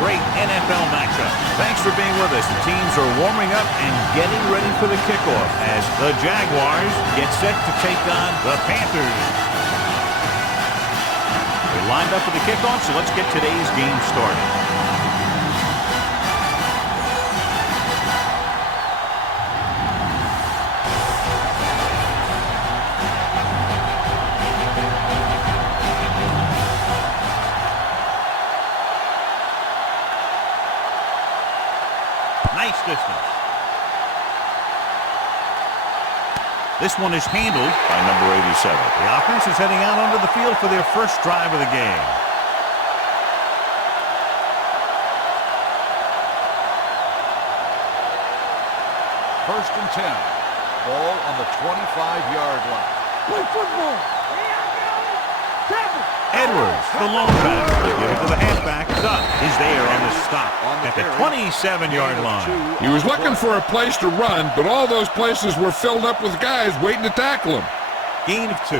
great NFL matchup. Thanks for being with us. The teams are warming up and getting ready for the kickoff as the Jaguars get set to take on the Panthers. They're lined up for the kickoff, so let's get today's game started. Nice distance. This one is handled by number 87. The offense is heading out onto the field for their first drive of the game. First and 10. Ball on the 25-yard line. Play football. Edwards, the lone back. Give it to the halfback. Duck is there on the stop at the 27-yard line. He was looking for a place to run, but all those places were filled up with guys waiting to tackle him. Gain of 2.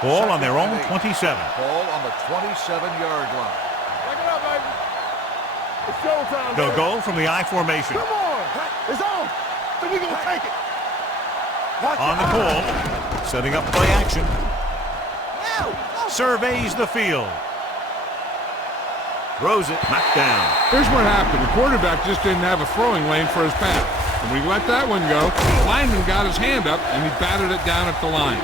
Ball on their own 27. Ball on the 27-yard line. Back it up, baby. It's showtime. They'll go from the I formation. Come on. It's on. So we're going to take it. On the call, setting up play action. Surveys the field. Throws it, knocked down. Here's what happened. The quarterback just didn't have a throwing lane for his pass. And when he let that one go, the lineman got his hand up and he batted it down at the line.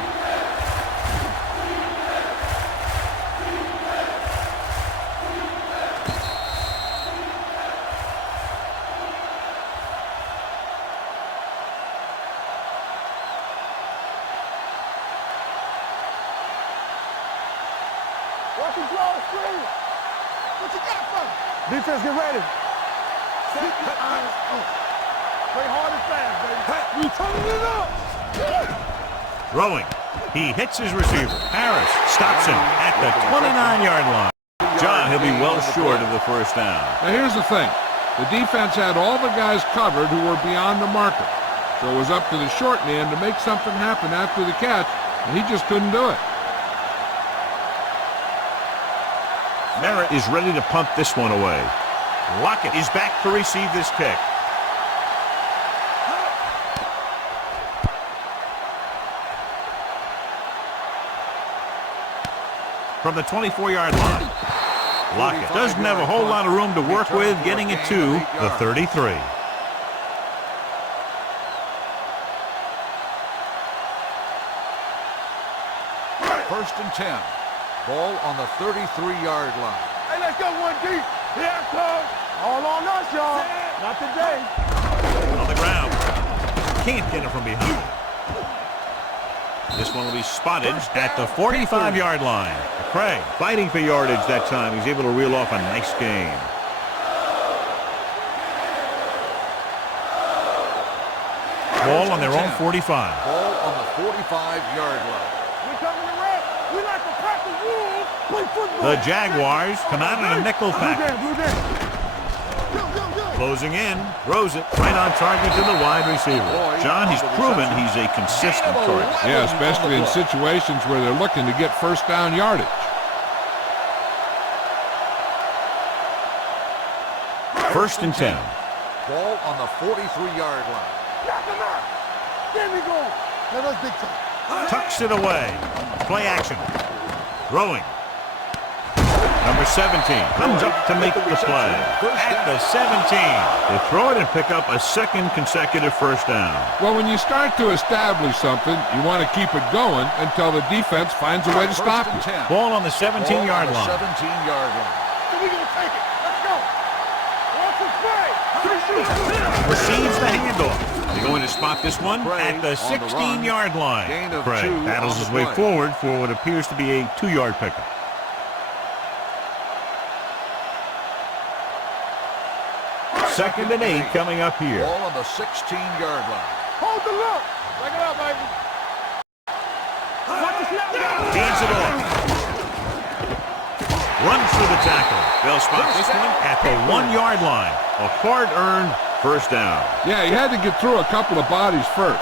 What you got for me? Defense, get ready. Keep your eyes on. Play hard and fast, baby. We turning it up. Throwing. He hits his receiver. Harris stops him at the 29-yard line. John, he'll be well short of the first down. Now here's the thing. The defense had all the guys covered who were beyond the marker. So it was up to the short man to make something happen after the catch, and he just couldn't do it. Merritt is ready to punt this one away. Lockett is back to receive this kick. From the 24-yard line. Lockett doesn't have a whole lot of room to work with, getting it to the 33. First and 10. Ball on the 33-yard line. Hey, let's go one deep. Here it comes. All on us, y'all. Not today. On the ground. Can't get it from behind. This one will be spotted at the 45-yard line. Craig fighting for yardage that time. He's able to reel off a nice gain. Ball on their own 45. Ball on the 45-yard line. We coming to red. We like to practice rules. Play football. The Jaguars come out in a nickel package. Blue down. Closing in, throws it right on target to the wide receiver. John, he's proven he's a consistent target. Yeah, especially in situations where they're looking to get first down yardage. First and 10. Ball on the 43-yard line. Knock him out. There we go. Now that's big time. Tucks it away. Play action. Throwing. Number 17 comes up to make the play. At the 17. They throw it and pick up a second consecutive first down. Well, when you start to establish something, you want to keep it going until the defense finds a way to stop you. Ball on the 17-yard line. 17-yard line. We're going to take it. Let's go. Watch the play. Receives the handoff. They're going to spot this one at the 16-yard line. Craig battles his way forward for what appears to be a 2-yard pickup. Second and 8 coming up here. Ball on the 16-yard line. Hold the look. Break it up, baby. Hands it off. Runs through the tackle. They'll spot this one at the 1-yard line. A hard-earned first down. Yeah, he had to get through a couple of bodies first.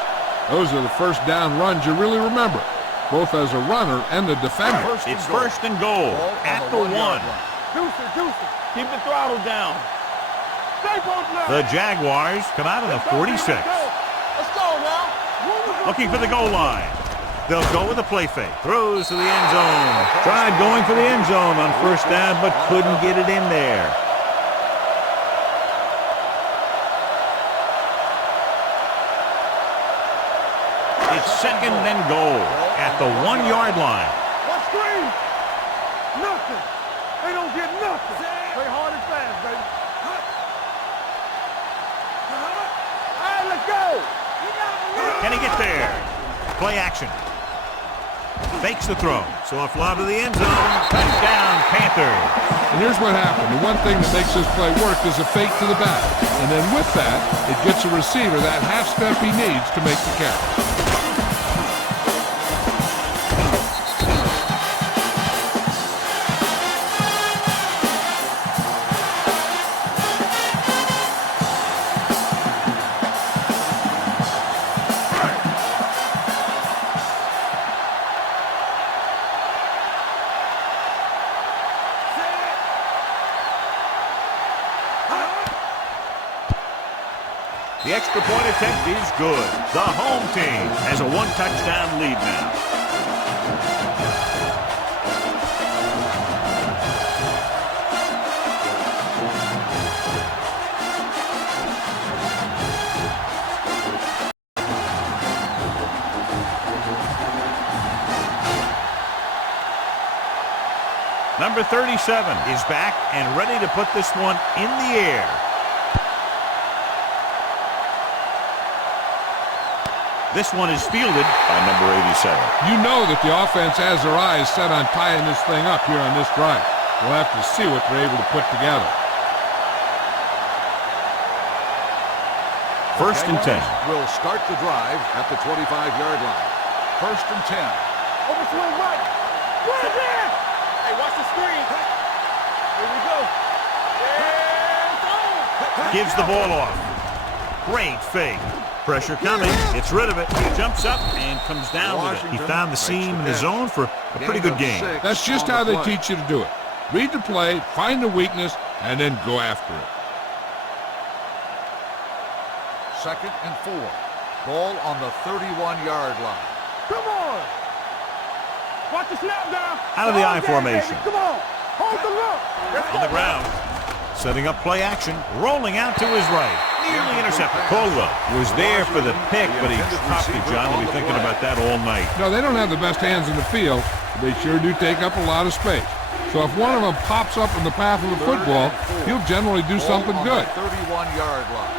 Those are the first down runs you really remember, both as a runner and the defender. It's first and goal at the 1. Juicy. Keep the throttle down. The Jaguars come out of the 46. Let's go now. Looking for the goal line. They'll go with a play fake. Throws to the end zone. Tried going for the end zone on first down, but couldn't get it in there. It's second and goal at the 1-yard line. What screen? Nothing. They don't get nothing. Play hard and fast, baby. All right, let's go. Can he get there? Play action. Fakes the throw. So a fly to the end zone. Touchdown, Panthers. And here's what happened. The one thing that makes this play work is a fake to the back. And then with that, it gets a receiver that half step he needs to make the catch. The extra point attempt is good. The home team has a 1-touchdown lead now. Number 37 is back and ready to put this one in the air. This one is fielded by number 87. You know that the offense has their eyes set on tying this thing up here on this drive. We'll have to see what they're able to put together. First and 10. Will start the drive at the 25-yard line. First and 10. Overswing right. Right there. Hey, watch the screen. Here we go. Gives the ball off. Great fake. Pressure coming. It's rid of it. He jumps up and comes down with it. He found the seam in the zone for a pretty good game. That's just how they teach you to do it. Read the play, find the weakness, and then go after it. Second and 4. Ball on the 31-yard line. Come on. Watch the snap down. Out of the I formation. Come on. Hold the look. On the ground. Setting up play action. Rolling out to his right. Nearly intercepted. Caldwell was there for the pick, but he dropped it, John. We'll be thinking about that all night. No, they don't have the best hands in the field, but they sure do take up a lot of space. So if one of them pops up in the path of the football, he'll generally do something good. 31-yard line.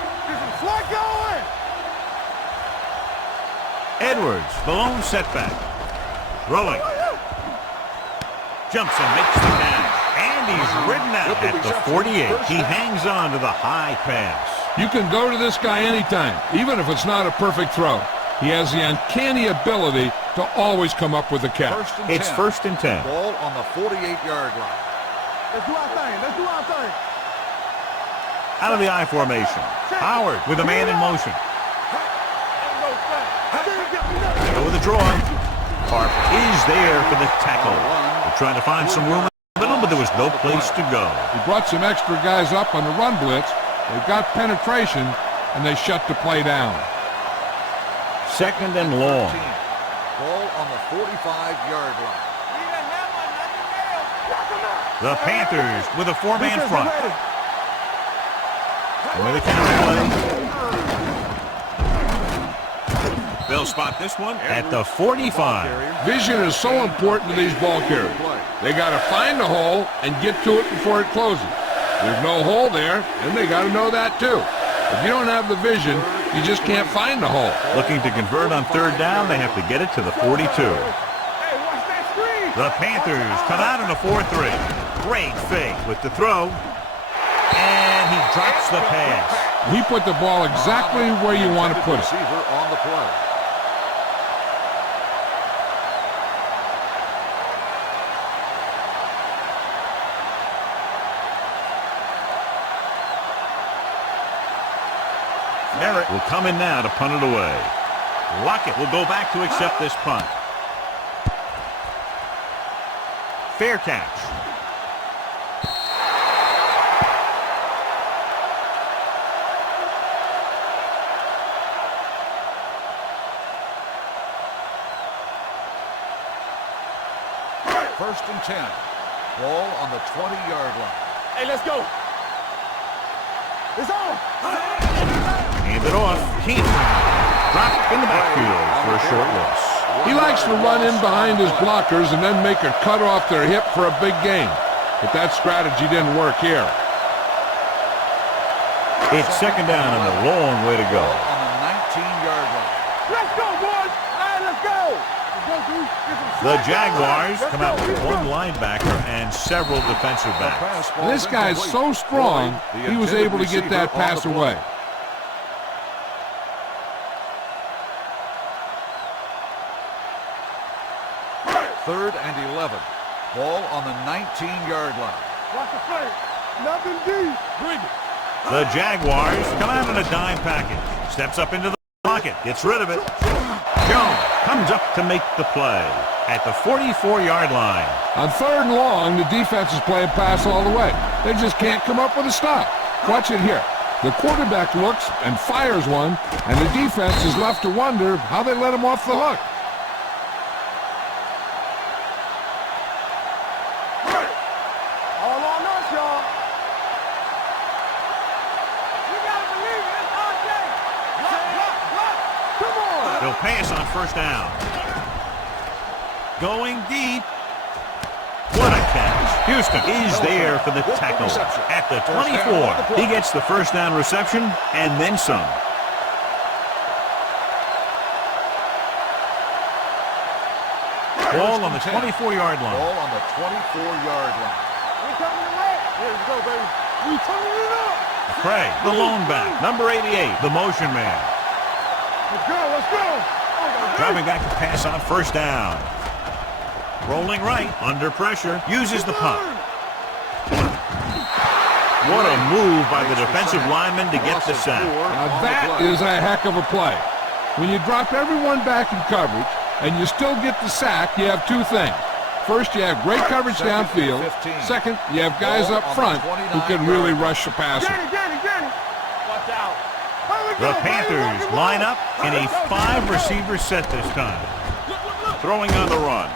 Flag going. Edwards, the lone setback. Throwing. Jumps and makes the catch. And he's ridden out at the 48. He hangs on to the high pass. You can go to this guy anytime, even if it's not a perfect throw. He has the uncanny ability to always come up with a catch. It's first and 10. Ball on the 48-yard line. Let's do our thing. Let's do our thing. Out of the I formation. Howard with a man in motion. Go with the draw. Harp is there for the tackle. They're trying to find some room in the middle, but there was no place to go. He brought some extra guys up on the run blitz. They've got penetration, and they shut the play down. Second and long. Ball on the 45-yard line. The Panthers with a four-man front. With a counter play. They'll spot this one at the 45. Vision is so important to these ball carriers. They got to find the hole and get to it before it closes. There's no hole there, and they got to know that too. If you don't have the vision, you just can't find the hole. Looking to convert on third down, they have to get it to the 42. The Panthers come out in a 4-3. Great fake with the throw. And he drops the pass. He put the ball exactly where you want to put it. Receiver on the play. Merritt will come in now to punt it away. Lockett will go back to accept this punt. Fair catch. First and 10. Ball on the 20-yard line. Hey, let's go. It's on. Hand it off. Keith. Drop in the backfield for a short loss. He likes to run in behind his blockers and then make a cut off their hip for a big gain. But that strategy didn't work here. It's second down and a long way to go. Ball on the 19-yard line. Let's go, boys. All right, let's go. The Jaguars come out with one linebacker and several defensive backs. This guy's so strong, he was able to get that pass away. Third and 11. Ball on the 19-yard line. Watch the play. Nothing deep. Bring it. The Jaguars come out in a dime package. Steps up into the pocket. Gets rid of it. Jones comes up to make the play at the 44-yard line. On third and long, the defense is playing pass all the way. They just can't come up with a stop. Watch it here. The quarterback looks and fires one, and the defense is left to wonder how they let him off the hook. All on us, y'all. You gotta believe it. It's our day. Block. Come on. They'll pass on first down. Going deep. What a catch. Houston is there for the tackle at the 24. He gets the first down reception and then some. Ball on the 24-yard line. Ball on the 24-yard line. We coming in red. Here we go, baby. We turning it up. Prairie, the lone back. Number 88, the motion man. Let's go. Let's go. Driving back to pass on first down. Rolling right, under pressure, uses the pump. What a move by the defensive lineman to get the sack. Now that is a heck of a play. When you drop everyone back in coverage and you still get the sack, you have two things. First, you have great coverage downfield. Second, you have guys up front who can really rush the passer. Jenny. Watch out. The Panthers line up in a 5-receiver set this time. Throwing on the run.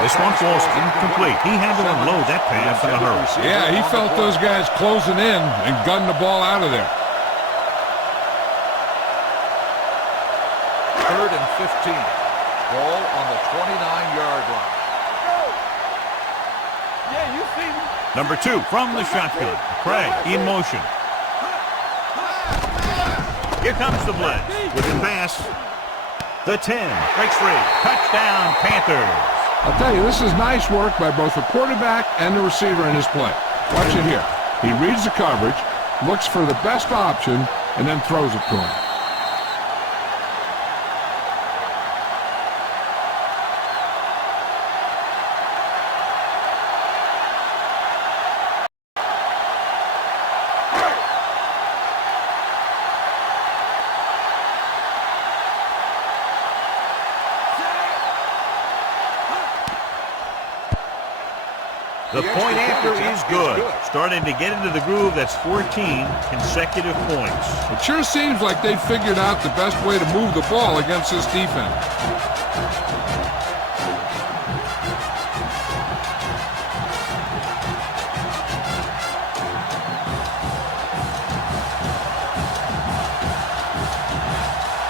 This one falls incomplete. He had to unload that pass in a hurry. Yeah, he felt those guys closing in and gunned the ball out of there. Third and 15. Ball on the 29-yard line. Yeah, you see me. Number 2 from the shotgun. Prairie in motion. Here comes the blitz with the pass. The 10 breaks free. Touchdown, Panthers. I'll tell you, this is nice work by both the quarterback and the receiver in his play. Watch it here. He reads the coverage, looks for the best option, and then throws it to him. The point after is good. Starting to get into the groove. That's 14 consecutive points. It sure seems like they figured out the best way to move the ball against this defense.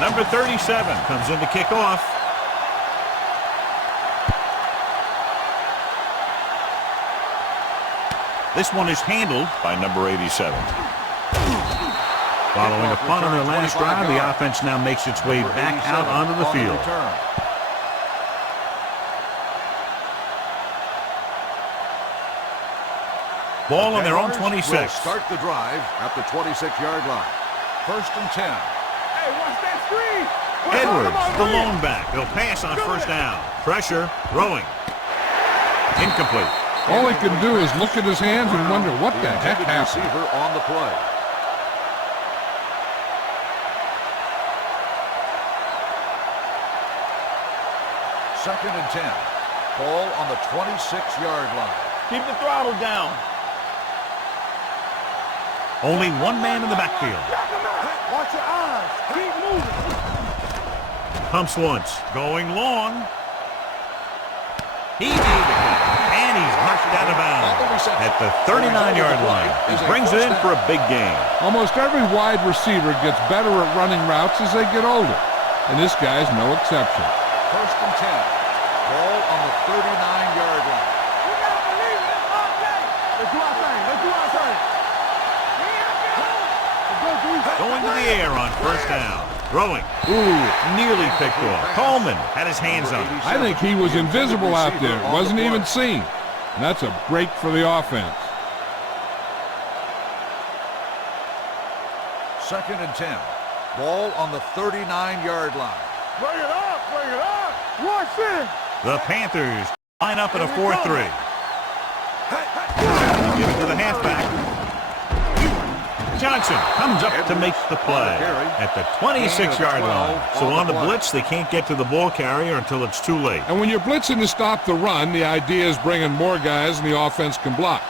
Number 37 comes in to kick off. This one is handled by number 87. Following a punt on their last drive, the offense now makes its way back out onto the field. Ball on their own 26. Start the drive at the 26-yard line. First and 10. Hey, watch that screen. Edwards, the lone back. They'll pass on first down. Pressure, throwing. Incomplete. All he can do is look at his hands and wonder what the heck happened. Receiver on the play. Second and 10. Ball on the 26-yard line. Keep the throttle down. Only one man in the backfield. Watch your eyes. Keep moving. Pumps once. Going long. He made the catch, and he's knocked out of bounds at the 39-yard line. He brings it in for a big gain. Almost every wide receiver gets better at running routes as they get older, and this guy's no exception. First and 10. Ball on the 39-yard line. You gotta believe it. It's all day. Let's do our thing. Let's do our thing. We ain't get home. Going to the air on first down. Throwing. Ooh, nearly picked off. Coleman had his hands on it. I think he was invisible out there. Wasn't even seen. And that's a break for the offense. Second and 10. Ball on the 39-yard line. Bring it up. Bring it up. Watch this. The Panthers line up in a 4-3. Give it to the halfback. Johnson comes up to make the play at the 26-yard line. So on the blitz, they can't get to the ball carrier until it's too late. And when you're blitzing to stop the run, the idea is bringing more guys and the offense can block.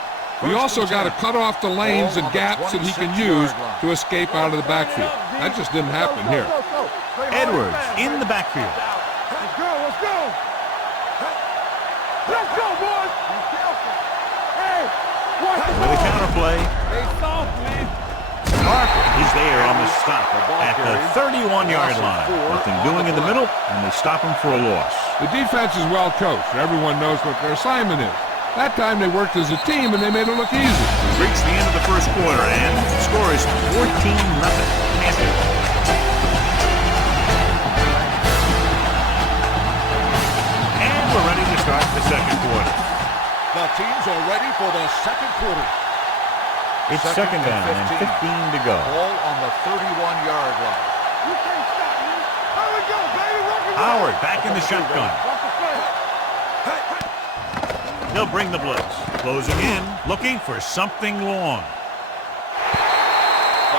We also got to cut off the lanes and gaps that he can use to escape out of the backfield. That just didn't happen here. Edwards in the backfield. Let's go. Let's go. Let's go, boys. Hey, watch the With a ball. counterplay, They soft, man. Parker is there on the stop at the 31-yard line. Nothing doing in the middle, and they stop him for a loss. The defense is well coached. Everyone knows what their assignment is. That time they worked as a team and they made it look easy. We've reached the end of the first quarter, and the score is 14-0. Panthers. And we're ready to start the second quarter. The teams are ready for the second quarter. It's second down and 15 to go. Ball on the 31-yard line. You can't stop me. Here we go, baby. Rock and roll. Howard back in the shotgun. Watch the play. They'll bring the blitz. Closing in, looking for something long.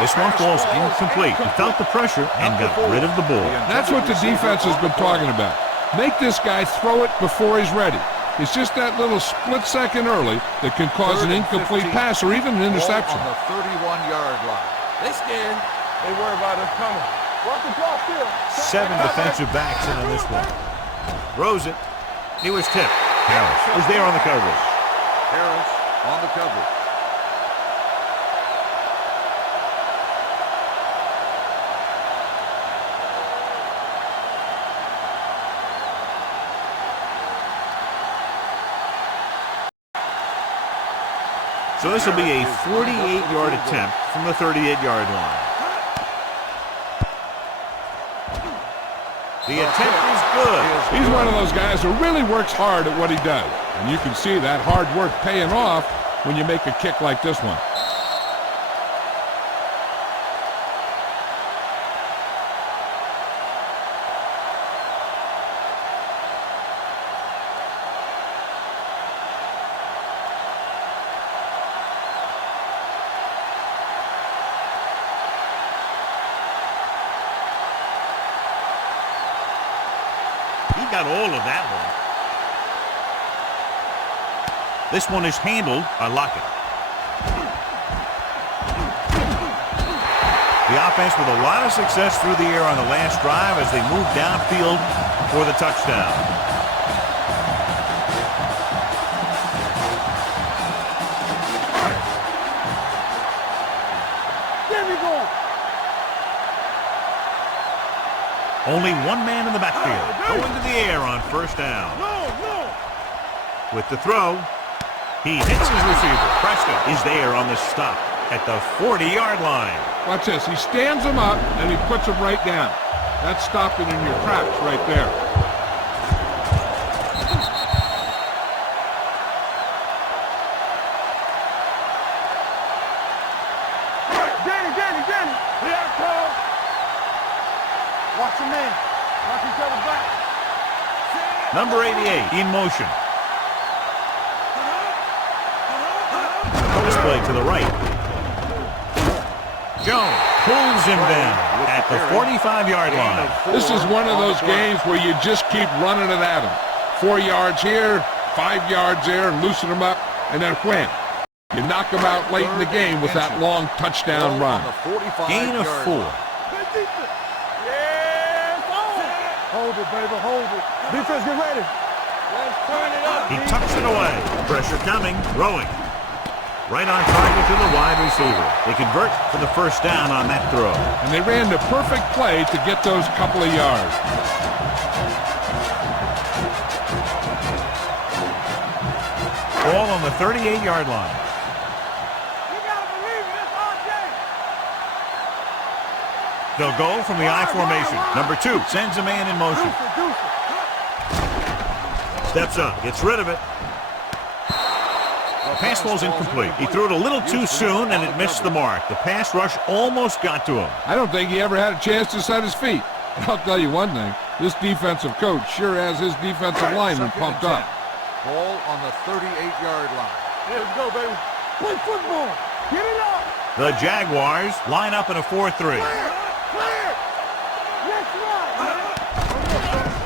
This one falls incomplete. He felt the pressure and got rid of the ball. That's what the defense has been talking about. Make this guy throw it before he's ready. It's just that little split second early that can cause an incomplete pass or even an interception. Ball on the 31-yard line. They scared. They worry about us coming. Watch the drop field. 7 defensive backs in on this one. Throws it. It was tipped. Harris is there on the coverage. Harris on the coverage. So this will be a 48-yard attempt from the 38-yard line. The attempt is good. He's one of those guys who really works hard at what he does. And you can see that hard work paying off when you make a kick like this one. He got all of that one. This one is handled by Lockett. The offense with a lot of success through the air on the last drive as they move downfield for the touchdown. There we go. Only one man in the backfield. Going to the air on first down. No, no. With the throw, he hits his receiver. Preston is there on the stop at the 40-yard line. Watch this. He stands him up and he puts him right down. That's stopping in your tracks right there. Danny. Here it comes. Watch your man. Watch each other back. Number 88 in motion. Display to the right. Jones pulls him down at the 45-yard line. This is one of those games where you just keep running it at him. 4 yards here, 5 yards there, and loosen him up, and then wham. You knock him out late in the game with that long touchdown run. Gain of 4. Hold it, baby. Hold it. Defense, get ready. Let's turn it up. He tucks it away. Pressure coming. Throwing. Right on target to the wide receiver. They convert for the first down on that throw. And they ran the perfect play to get those couple of yards. Ball on the 38-yard line. You gotta believe it. It's RJ. They'll go from the I formation. Number 2 sends a man in motion. Steps up, gets rid of it. Pass ball's incomplete. He threw it a little too soon, and it missed the mark. The pass rush almost got to him. I don't think he ever had a chance to set his feet. And I'll tell you one thing, this defensive coach sure has his defensive lineman pumped up. Ball on the 38-yard line. Let's go, baby. Play football. Get it up. The Jaguars line up in a 4-3. Clear. Let's run.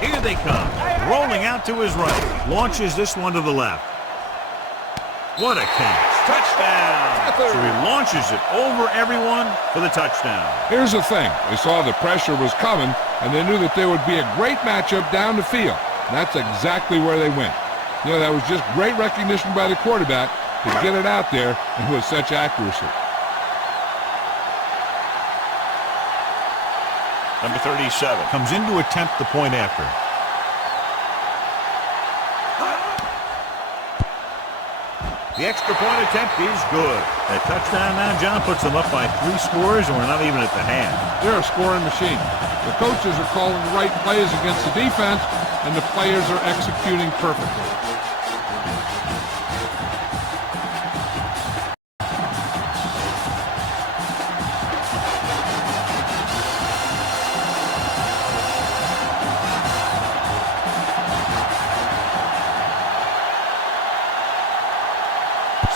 Here they come. Rolling out to his right. Launches this one to the left. What a catch. Touchdown. So he launches it over everyone for the touchdown. Here's the thing. They saw the pressure was coming, and they knew that there would be a great matchup down the field. And that's exactly where they went. You know, that was just great recognition by the quarterback to get it out there and with such accuracy. Number 37 comes in to attempt the point after. The extra point attempt is good. That touchdown now, John, puts them up by 3 scores, and we're not even at the half. They're a scoring machine. The coaches are calling the right plays against the defense, and the players are executing perfectly.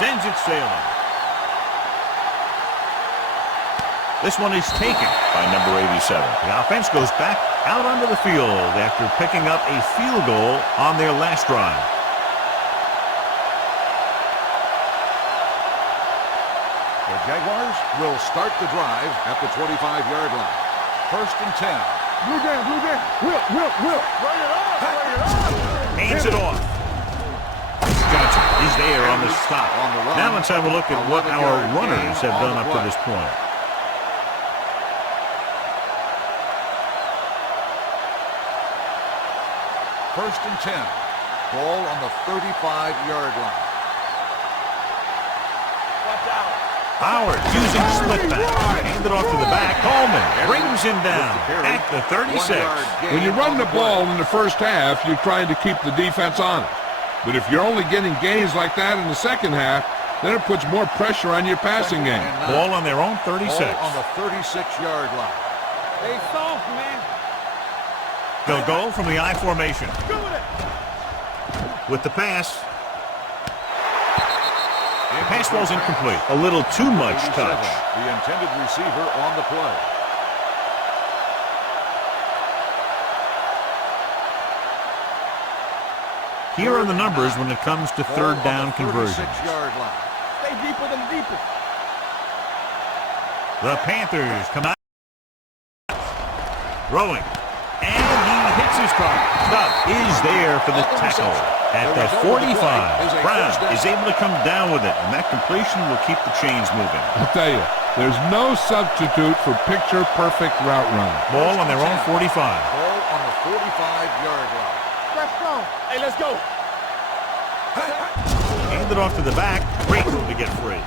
Sends it sailing. This one is taken by number 87. The offense goes back out onto the field after picking up a field goal on their last drive. The Jaguars will start the drive at the 25-yard line. First and 10. Blue down. Whip. Bring it on. Hands it off. Johnson is there on the stop. On the run. Now let's have a look at what our 11-yard runners gain have on done the up to play. this point. First and 10. Ball on the 35-yard line. Watch out. Howard using split back. Hand it off to the back. Coleman brings him down at the 36. When you run the ball in the first half, you're trying to keep the defense honest. But if you're only getting gains like that in the second half, then it puts more pressure on your passing game. Ball on their own 36. Ball on the 36-yard line. Stay soft, man. They'll go from the I formation. With the pass. The pass ball's incomplete. A little too much 87, touch. The intended receiver on the play. Here are the numbers when it comes to third down conversions. 36-yard line. Stay deeper than the deepest. The Panthers come out. Throwing. And he hits his target. Stubb is there for the tackle. At the 45, Brown is able to come down with it, and that completion will keep the chains moving. I'll tell you, there's no substitute for picture-perfect route running. Ball on their own 45. Ball on the 45-yard line. Let's go. Hey, let's go. Hand it off to the back. Great move to get free.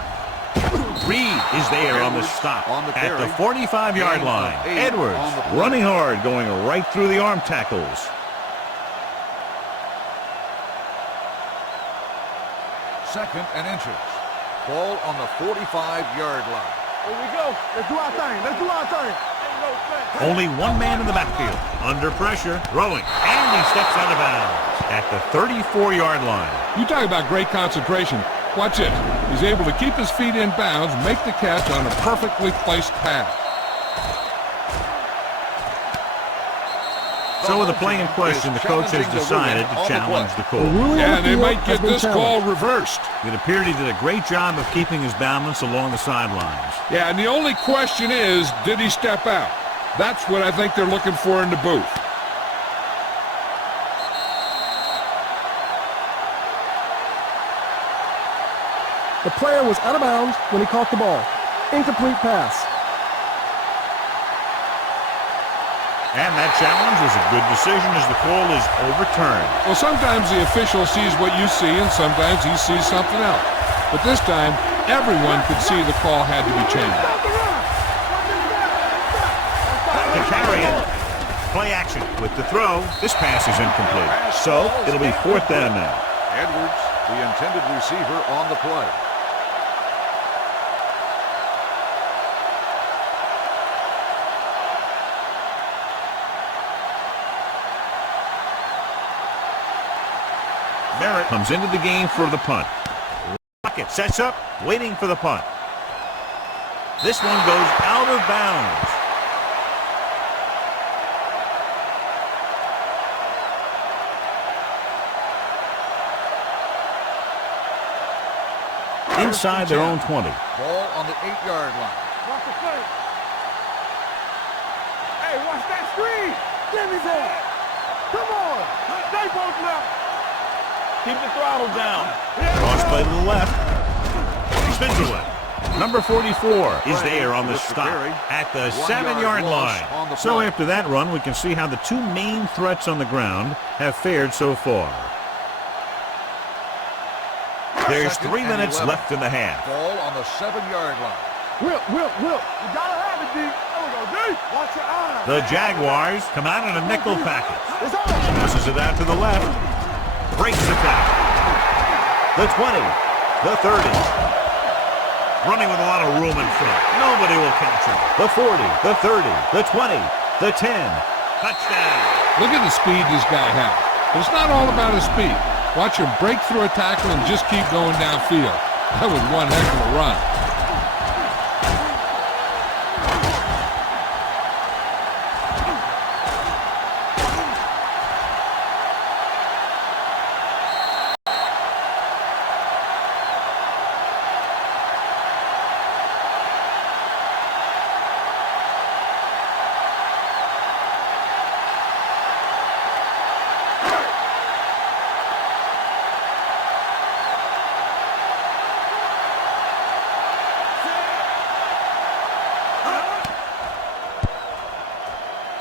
Reed is there on the stop at the 45-yard line. Edwards running hard, going right through the arm tackles. Second and inches. Ball on the 45-yard line. Here we go. Let's do our thing. Ain't no thing. Only one man in the backfield. Under pressure, throwing, and he steps out of bounds at the 34-yard line. You talk about great concentration. Watch it. He's able to keep his feet in bounds, make the catch on a perfectly placed pass. So with the play in question, the coach has decided to challenge the call. Yeah, they might get this call reversed. It appeared he did a great job of keeping his balance along the sidelines. Yeah, and the only question is, did he step out? That's what I think they're looking for in the booth. The player was out of bounds when he caught the ball. Incomplete pass. And that challenge was a good decision as the call is overturned. Well, sometimes the official sees what you see, and sometimes he sees something else. But this time, everyone could see the call had to be changed. To carry it. Play action with the throw. This pass is incomplete. So it'll be 4th down now. Edwards, the intended receiver, on the play. Merritt comes into the game for the punt. Lockett sets up, waiting for the punt. This one goes out of bounds. Inside their own 20. Ball on the 8-yard line. Watch the play. Hey, watch that screen. Give me that. Come on. Stay both left. Keep the throttle down. Cross play to the left. Spins away. Number 44 is there on the stop at the 7-yard line. So after that run, we can see how the two main threats on the ground have fared so far. There's 3 minutes left in the half. Ball on the 7-yard line. Will. You gotta have it, D. There we go, D. Watch your eyes. The Jaguars come out in a nickel package. It's on. Passes it out to the left. Breaks it back. The 20. The 30. Running with a lot of room in front. Nobody will catch him. The 40. The 30. The 20. The 10. Touchdown. Look at the speed this guy has. But it's not all about his speed. Watch him break through a tackle and just keep going downfield. That was one heck of a run.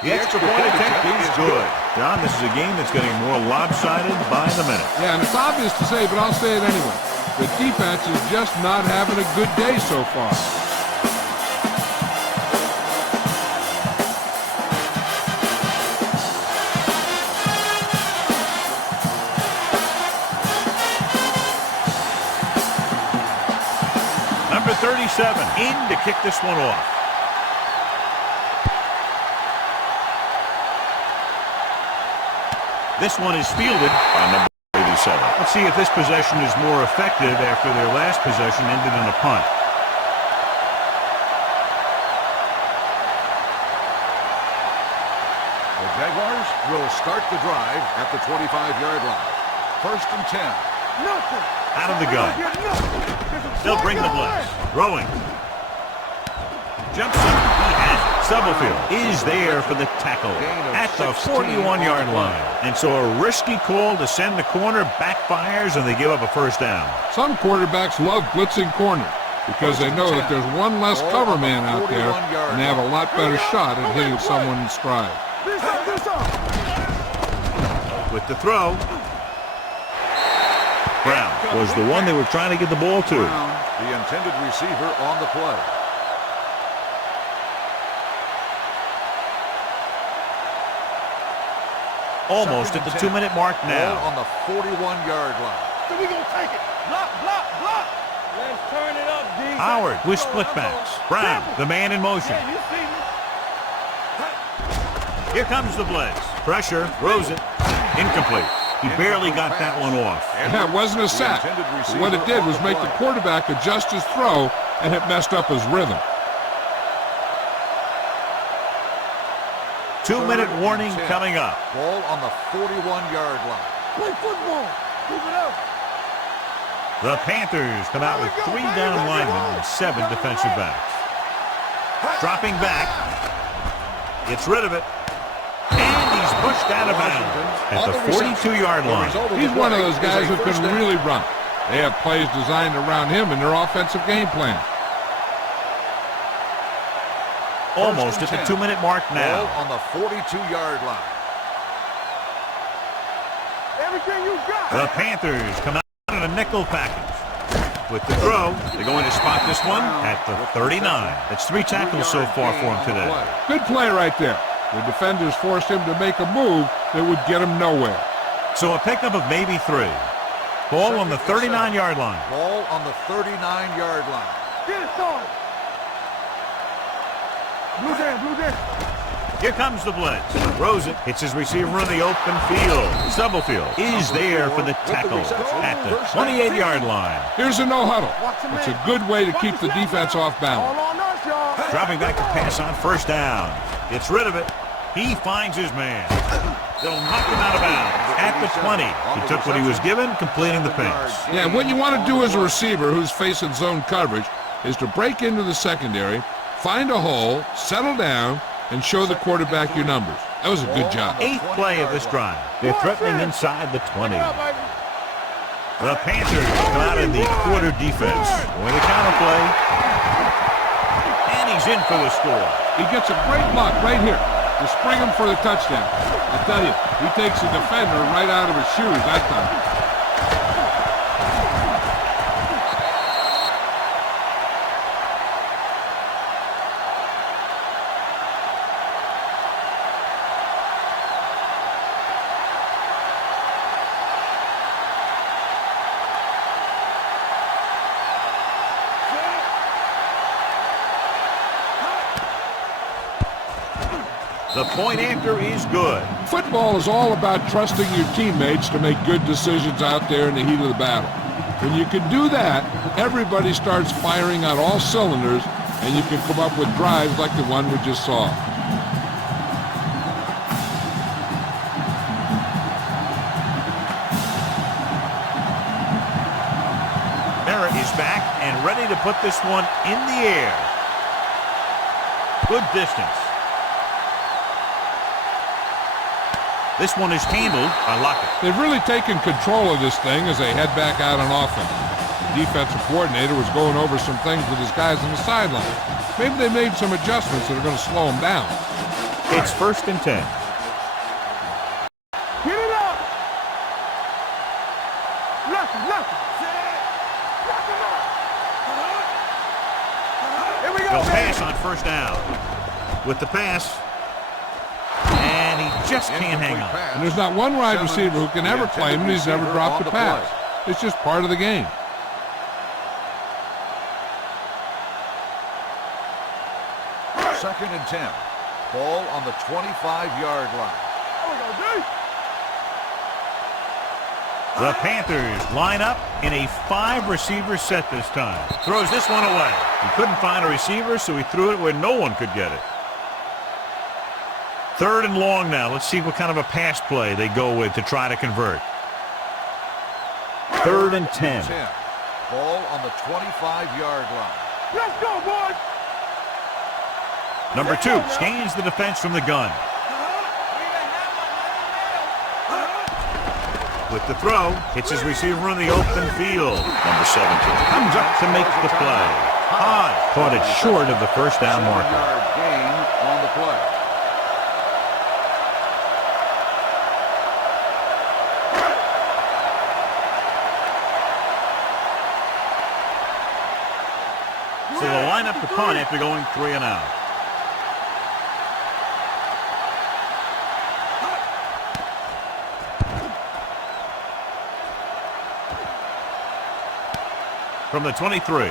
The extra point attempt is good. John, this is a game that's getting more lopsided by the minute. Yeah, and it's obvious to say, but I'll say it anyway. The defense is just not having a good day so far. Number 37 in to kick this one off. This one is fielded by number 87. Let's see if this possession is more effective after their last possession ended in a punt. The Jaguars will start the drive at the 25-yard line. 1st and 10. Nothing. Out of the gun. They'll bring the blitz. Rowing. Jumps up. He has it. Stubblefield is there for the tackle at the 41-yard line. And so a risky call to send the corner backfires and they give up a 1st down. Some quarterbacks love blitzing corner because they know that there's one less cover man out there and they have a lot better shot at hitting someone in stride. With the throw. Brown was the one they were trying to get the ball to. Brown, the intended receiver, on the play. Almost at the 2-minute mark now. Ball on the 41-yard line. So we gonna take it. Block. Let's turn it up, D. Howard with split backs. Brown, the man in motion. Yeah, you see me. Here comes the blitz. Pressure, throws it. Incomplete. He barely got that one off. Yeah, it wasn't a sack. But what it did was make the quarterback adjust his throw, and it messed up his rhythm. 2-minute warning coming up. Ball on the 41-yard line. Play football. Keep it up. The Panthers come out with 3 down linemen and 7 defensive backs. Dropping back. Gets rid of it. And he's pushed out of bounds at the 42-yard line. He's one of those guys who can really run. They have plays designed around him in their offensive game plan. Almost at the 2-minute mark now. Ball on the 42-yard line. Everything you got. The Panthers come out in a nickel package. With the throw, they're going to spot this one at the 39. That's 3 tackles so far for him today. Good play right there. The defenders forced him to make a move that would get him nowhere. So a pickup of maybe 3. Ball on the 39-yard line. Ball on the 39-yard line. Get it started. Blue down. Here comes the blitz. Throws it. Hits his receiver in the open field. Stubblefield is there for the tackle at the 28-yard line. Here's a no-huddle. It's a good way to keep the defense off balance. All on us, y'all. Dropping back to pass on first down. Gets rid of it. He finds his man. They'll knock him out of bounds at the 20. He took what he was given, completing the pass. Yeah, what you want to do as a receiver who's facing zone coverage is to break into the secondary, find a hole, settle down, and show the quarterback your numbers. That was a good job. 8th play of this drive. They're threatening inside the 20. The Panthers come out in the quarter defense. With a counter play. And he's in for the score. He gets a great block right here to spring him for the touchdown. I tell you, he takes the defender right out of his shoes that time. The point after is good. Football is all about trusting your teammates to make good decisions out there in the heat of the battle. When you can do that, everybody starts firing on all cylinders, and you can come up with drives like the one we just saw. Merritt is back and ready to put this one in the air. Good distance. This one is handled by Lockett. They've really taken control of this thing as they head back out on offense. The defensive coordinator was going over some things with his guys on the sideline. Maybe they made some adjustments that are going to slow them down. It's 1st and 10. Get it up. Left. Here we go, They'll baby. pass on first down. With the pass. And he just can't hang on. And there's not one wide receiver who can ever claim that he's never dropped a pass. It's just part of the game. Second and 10. Ball on the 25-yard line. The Panthers line up in a 5-receiver set this time. Throws this one away. He couldn't find a receiver, so he threw it where no one could get it. 3rd and long now. Let's see what kind of a pass play they go with to try to convert. 3rd and 10. Ball on the 25-yard line. Let's go, boys. Number 2 scans the defense from the gun. With the throw, hits his receiver in the open field. Number 17 comes up to make the play. High caught it short of the first down marker. 7-yard gain on the play. So they'll line up the punt after going 3 and out. From the 23.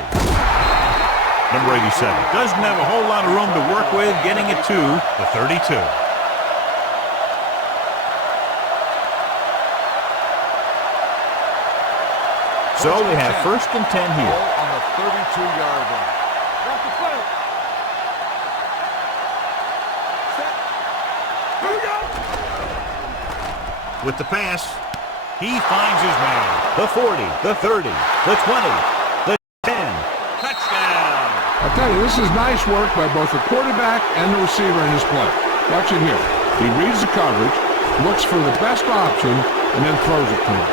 Number 87. Doesn't have a whole lot of room to work with, getting it to the 32. So they have 1st and 10 here. Ball on the 32-yard line. Watch the play. Set. Here we go. With the pass, he finds his man. The 40, the 30, the 20, the 10. Touchdown! I tell you, this is nice work by both the quarterback and the receiver in this play. Watch it here. He reads the coverage, looks for the best option, and then throws it to him.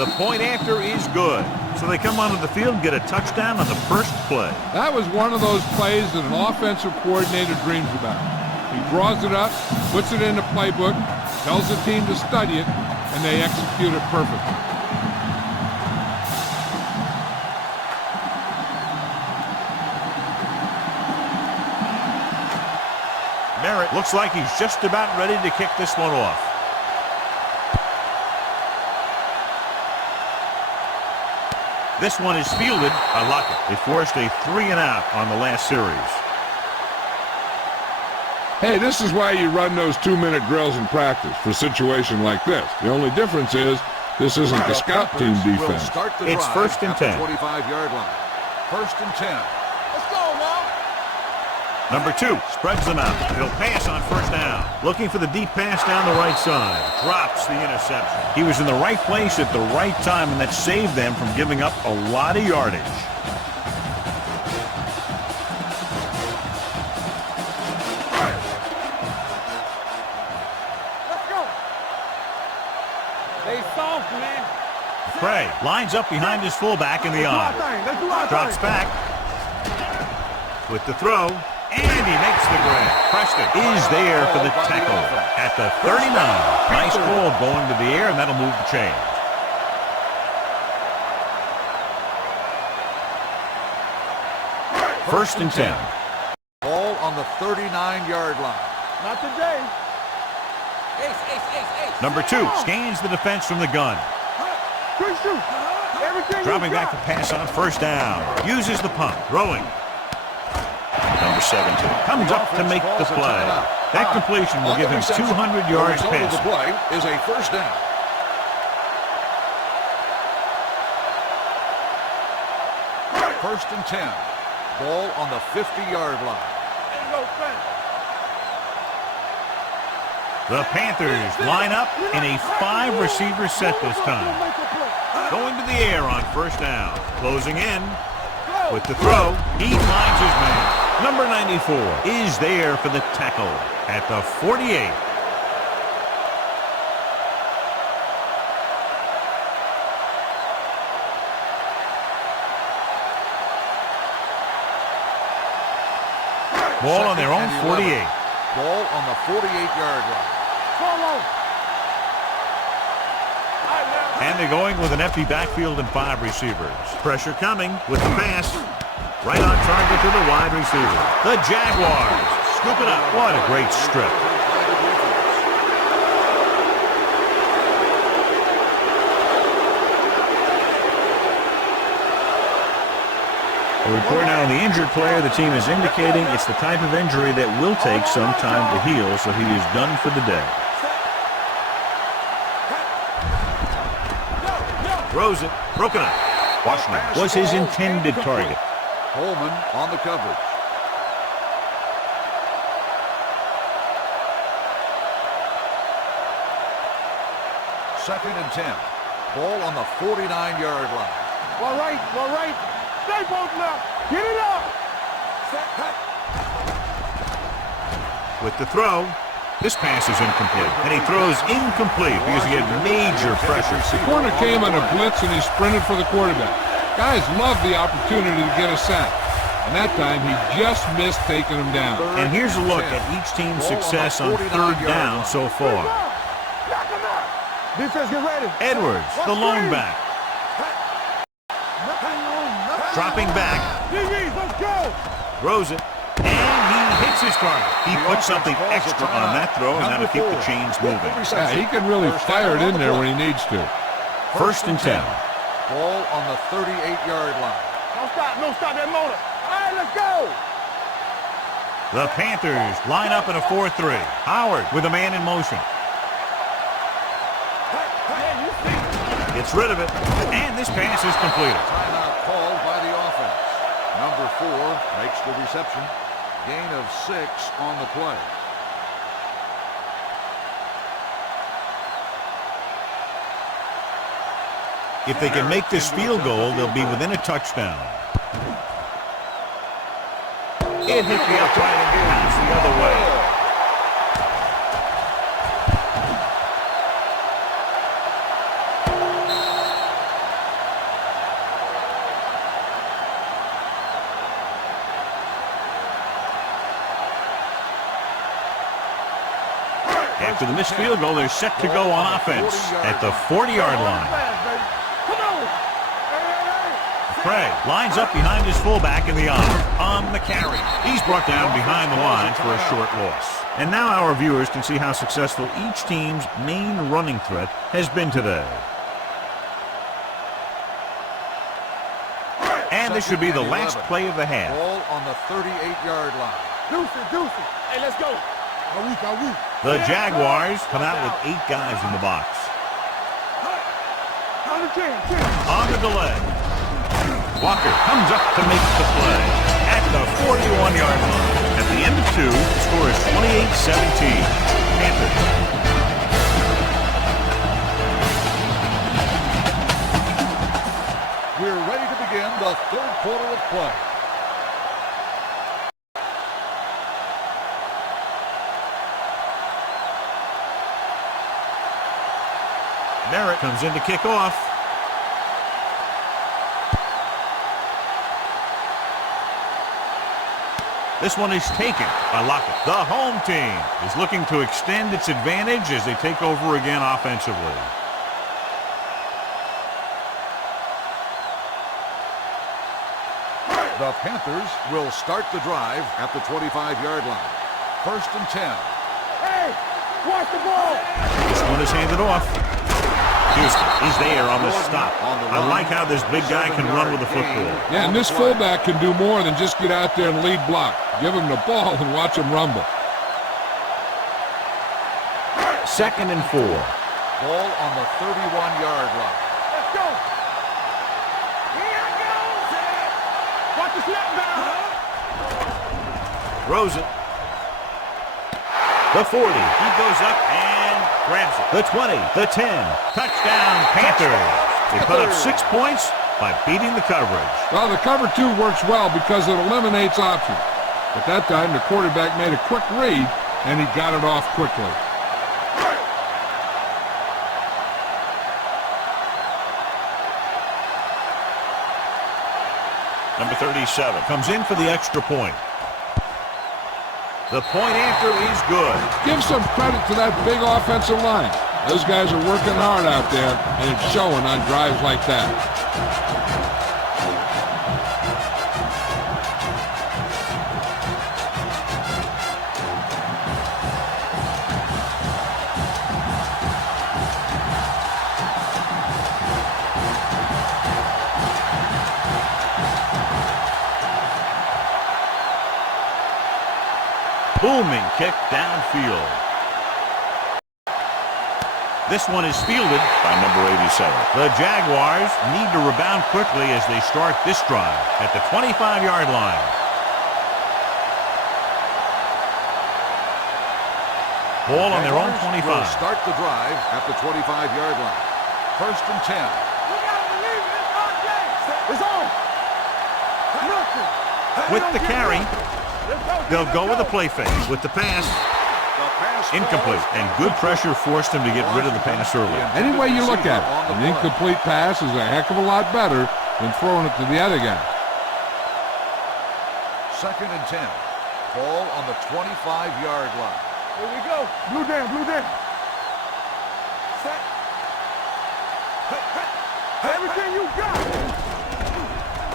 The point after is good. So they come onto the field and get a touchdown on the first play. That was one of those plays that an offensive coordinator dreams about. He draws it up, puts it in the playbook, tells the team to study it, and they execute it perfectly. Merritt looks like he's just about ready to kick this one off. This one is fielded. I like it. They forced a 3-and-out on the last series. Hey, this is why you run those 2-minute drills in practice for a situation like this. The only difference is this isn't the scout team defense. It's 1st and 10. 25-yard line. 1st and 10. Let's go now. Number 2 spreads them out. He'll pass on 1st down. Looking for the deep pass down the right side. Drops the interception. He was in the right place at the right time, and that saved them from giving up a lot of yardage. Let's go. They soft, man. Prairie lines up behind his fullback in the eye. Let's do our Drops thing. back with the throw, and he makes the grab. Preston is there for the tackle at the 39. Nice ball going to the air, and that'll move the chain. First and 10. Ball on the 39-yard line. Not today. Ace. Number 2 scans the defense from the gun. Quick shoot. Everything Dropping you back got. to pass on 1st down. Uses the pump. Throwing. Number 17 comes up to make the play. That completion will give him 200 yards The result of the passing. play is a 1st down. First and 10. Ball on the 50-yard line. Ain't no fence. The Panthers line up in a 5-receiver set this time. Going to the air on 1st down. Closing in with the throw. He finds his man. Number 94 is there for the tackle at the 48. Ball on their own 48. Ball on the 48-yard line. And they're going with an empty backfield and 5 receivers. Pressure coming with the pass. Right on target to the wide receiver. The Jaguars scoop it up. What a great strip. A report now on the injured player. The team is indicating it's the type of injury that will take some time to heal, so he is done for the day. Throws it. Broken up. Washington was his intended target. Coleman on the coverage. Second and 10. Ball on the 49-yard line. Well, right. Stay both left. Get it up. With the throw, this pass is incomplete. And he throws incomplete because he had major pressure. The corner came on a blitz and he sprinted for the quarterback. Guys love the opportunity to get a sack. And that time he just missed taking him down. And here's a look at each team's success on 3rd down so far. Defense, get ready. Edwards, the lone back. Dropping back. Let's go. Throws it. And he hits his target. He puts something extra on that throw, and that'll keep the chains moving. Yeah, he can really fire it in there when he needs to. 1st and 10. Ball on the 38-yard line. No stop that motor. All right, let's go. The Panthers line up in a 4-3. Howard with a man in motion. Gets rid of it, and this pass is completed. Timeout called by the offense. Number 4 makes the reception. Gain of 6 on the play. If they can make this field goal, they'll be within a touchdown. It hit the upright and bounced the other way. After the missed field goal, they're set to go on offense at the 40-yard line. Come on. Hey. Prairie lines up behind his fullback in the arm on the carry. He's brought down behind the line for a short loss. And now our viewers can see how successful each team's main running threat has been today. And this should be the last play of the half. Ball on the 38-yard line. Deuce it. Hey, let's go. Are we? The Jaguars come out with 8 guys in the box. On the 10. On the delay, Walker comes up to make the play at the 41-yard line. At the end of 2, the score is 28-17. Panthers. We're ready to begin the third quarter of play. Merritt comes in to kick off. This one is taken by Lockett. The home team is looking to extend its advantage as they take over again offensively. The Panthers will start the drive at the 25-yard line. 1st and 10. Hey, watch the ball. This one is handed off. Houston is there on the stop. I like how this big guy can run with the football. Yeah, and this fullback can do more than just get out there and lead block. Give him the ball and watch him rumble. 2nd and 4. Ball on the 31-yard line. Let's go. Here I go. Watch the snap down. Throws it. The 40. He goes up and grabs it. The 20. The 10. Touchdown, Panthers. They put up 6 points by beating the coverage. Well, the cover 2 works well because it eliminates options. At that time, the quarterback made a quick read, and he got it off quickly. Number 37 comes in for the extra point. The point after is good. Give some credit to that big offensive line. Those guys are working hard out there, and it's showing on drives like that. Booming kick downfield. This one is fielded by number 87. The Jaguars need to rebound quickly as they start this drive at the 25-yard line. Ball on their own 25. Will start the drive at the 25-yard line. 1st and 10. We gotta believe it. It's our game. It's on. Nothing. With the carry, they'll go with the play fake. With the pass, incomplete. And good pressure forced him to get rid of the pass early. Any way you look at it, an incomplete pass is a heck of a lot better than throwing it to the other guy. 2nd and 10. Ball on the 25-yard line. Here we go. Blue down. Set. Everything you got.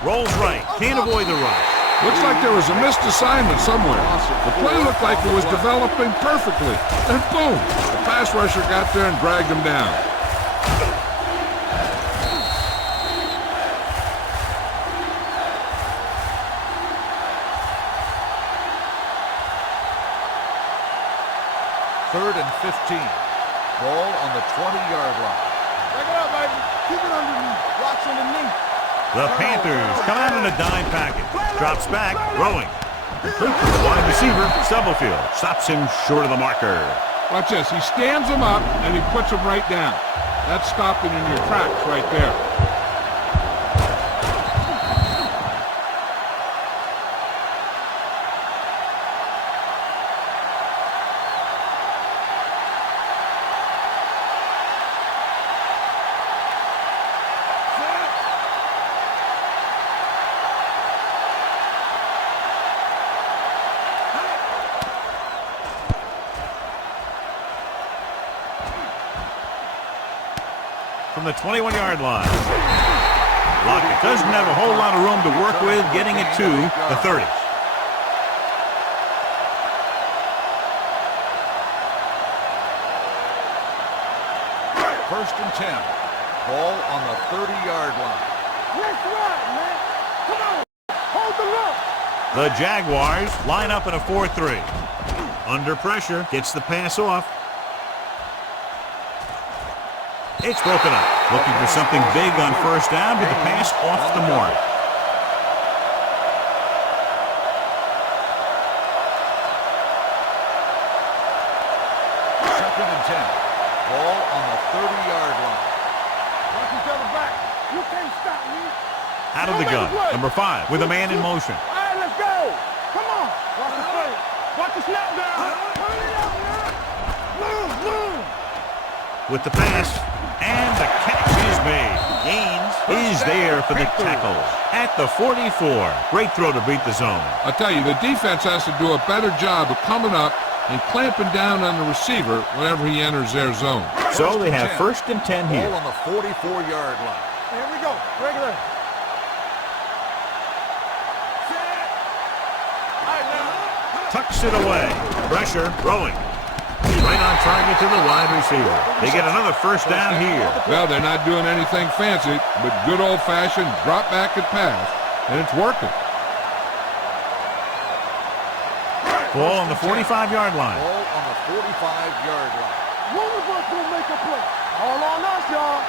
Rolls right. Can't avoid the rush. Looks like there was a missed assignment somewhere. The play looked like it was developing perfectly. And boom, the pass rusher got there and dragged him down. Third and 15. Ball on the 20-yard line. Back it up, baby. Keep it underneath. Watch underneath. The Panthers come out in a dime package. Drops back, throwing. Complete to the wide receiver, Stubblefield. Stops him short of the marker. Watch this. He stands him up, and he puts him right down. That's stopping in your tracks right there. from the 21-yard line. Lockett doesn't have a whole lot of room to work with, getting it to the 30. First and 10. Ball on the 30-yard line. Let's ride, man. Come on. Hold the look. The Jaguars line up in a 4-3. Under pressure, gets the pass off. It's broken up. Looking for something big on first down, but the pass off the mark. Second and 10. Ball on the 30-yard line. Watch each other back. You can't stop me. Out of the gun, number 5, with a man in motion. All right, let's go. Come on. Watch the play. Watch the snap down. Turn it out, man. Move. With the pass, and the catch is made. Gaines is there for the tackle at the 44. Great throw to beat the zone. I'll tell you, the defense has to do a better job of coming up and clamping down on the receiver whenever he enters their zone. So they have first and 10 here. Ball on the 44-yard line. Here we go. Regular. Tucks it away. Pressure, throwing. Right on target to the wide receiver. They get another first down here. Well, they're not doing anything fancy, but good old-fashioned drop back and pass, and it's working. Ball on the 45-yard line. Ball on the 45-yard line. One of us will make a play. All on us, y'all.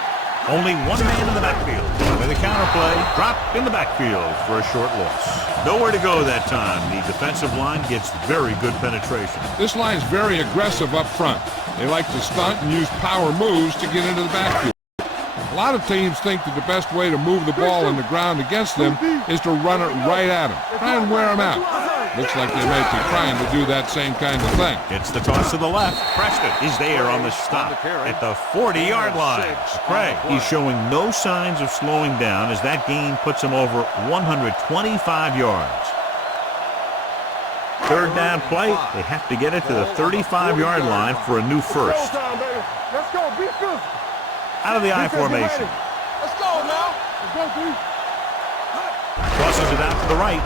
Only one man in the backfield. With a counterplay, drop in the backfield for a short loss. Nowhere to go that time. The defensive line gets very good penetration. This line's very aggressive up front. They like to stunt and use power moves to get into the backfield. A lot of teams think that the best way to move the ball in the ground against them is to run it right at them. Try and wear them out. Looks like they may be trying to do that same kind of thing. It's the toss to the left. Preston is there on the stop at the 40-yard line. Prairie, he's showing no signs of slowing down as that gain puts him over 125 yards. Third down play, they have to get it to the 35-yard line for a new first. Let's go. Be good. Out of the I formation. Let's go now. Let's go, B. Crosses it out to the right.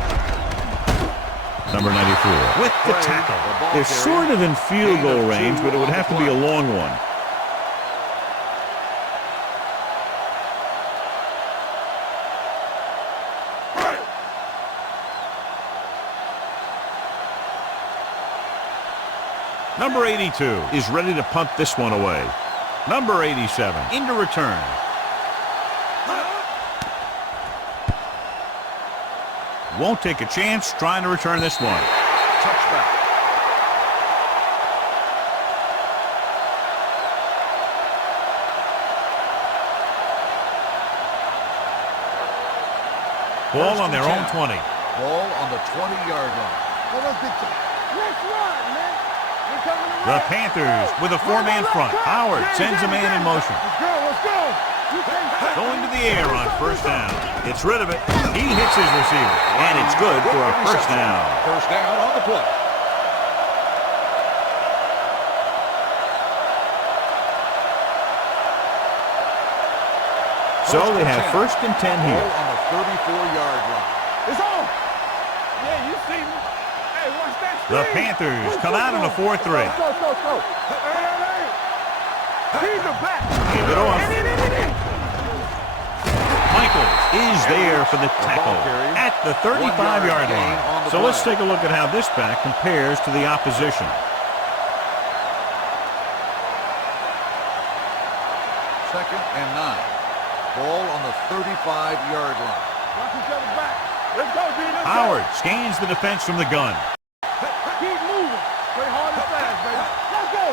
Number 94 with the tackle. They're sort of in field goal range, but it would have to be a long one. Number 82 is ready to punt this one away. Number 87 into return. Won't take a chance trying to return this one. Touchback. Ball on their own 20. Ball on the 20-yard line. Let's run, man. We're coming around. The Panthers with a four-man front. Howard sends a man in motion. Let's go. You can't stop. Going to the air on first down. Gets rid of it. He hits his receiver. And it's good for a first down. First down on the play. So they have first and 10 here. Ball on the 34-yard line. It's on. Yeah, you see me. Hey, watch that. The Panthers come out in a 4-3. Go. Hey. He's the back. Give it off. Michaels is there for the tackle at the 35-yard line. So let's take a look at how this back compares to the opposition. Second and 9. Ball on the 35-yard line. Watch each other back. Let's go, B. Howard scans the defense from the gun. Keep moving. Play hard and fast, baby. Let's go.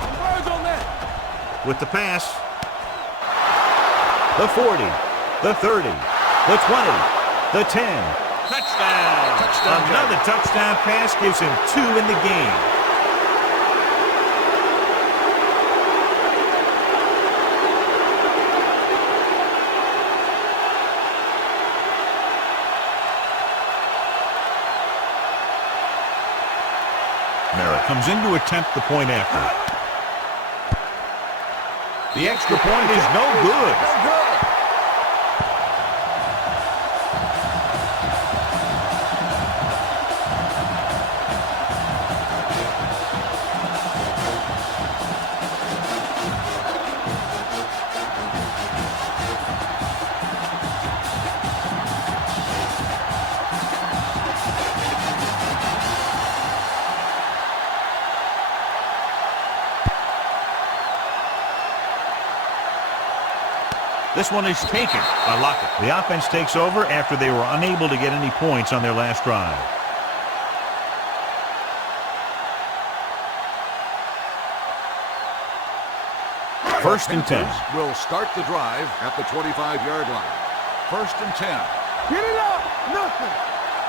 Some birds on that. With the pass. The 40, the 30, the 20, the 10. Touchdown. Another touchdown pass gives him 2 in the game. Merritt comes in to attempt the point after. The extra point is no good. This one is taken. I lock it. The offense takes over after they were unable to get any points on their last drive. First and 10. Will start the drive at the 25-yard line. First and 10. Get it up. Nothing.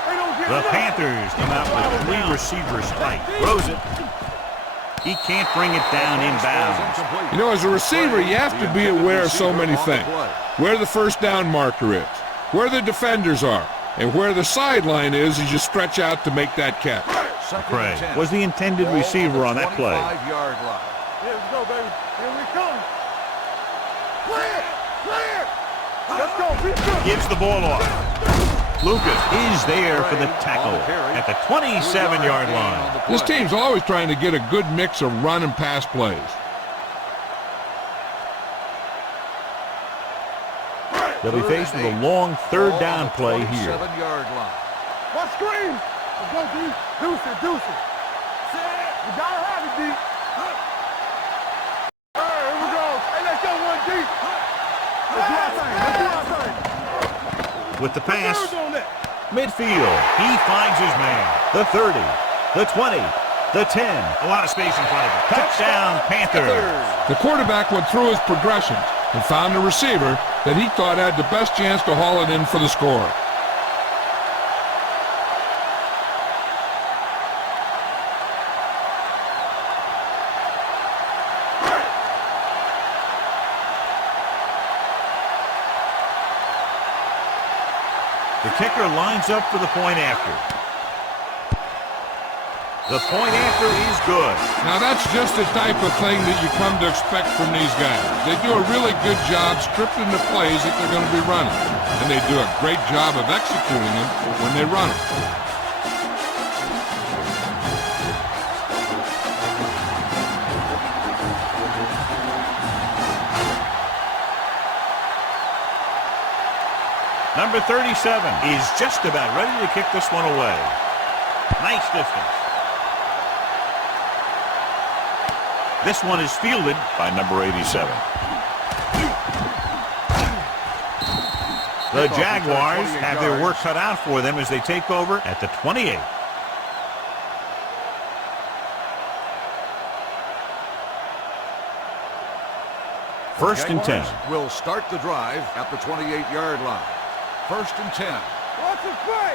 They don't get The it up. Panthers come out with 3 receivers tight. Throws it. He can't bring it down inbounds. You know, as a receiver, you have to be aware of so many things. Where the first down marker is, where the defenders are, and where the sideline is as you stretch out to make that catch. Prairie was the intended receiver on that play. 25-yard line. Here we go, baby. Here we come. Clear! Clear! Let's go. Be good. Gives the ball off. Lucas is there for the tackle at the 27-yard line. This team's always trying to get a good mix of run and pass plays. They'll be faced with a long third down play here. 7-yard line. What screen? Let's go, D. Deuce it, deuce it. You gotta have it, D. All right, here we go. Hey, let's go, 1D. Let's do our thing. Let's do our thing. With the pass, Third on that. midfield, he finds his man. The 30, the 20, the 10. A lot of space in front of him. Touchdown, Panthers. The quarterback went through his progressions and found a receiver that he thought had the best chance to haul it in for the score. The kicker lines up for the point after. The point after is good. Now that's just the type of thing that you come to expect from these guys. They do a really good job scripting the plays that they're going to be running. And they do a great job of executing them when they run them. Number 37 is just about ready to kick this one away. Nice distance. This one is fielded by number 87. The Jaguars have their work cut out for them as they take over at the 28. First and 10. Will start the drive at the 28-yard line. First and 10. Watch the play.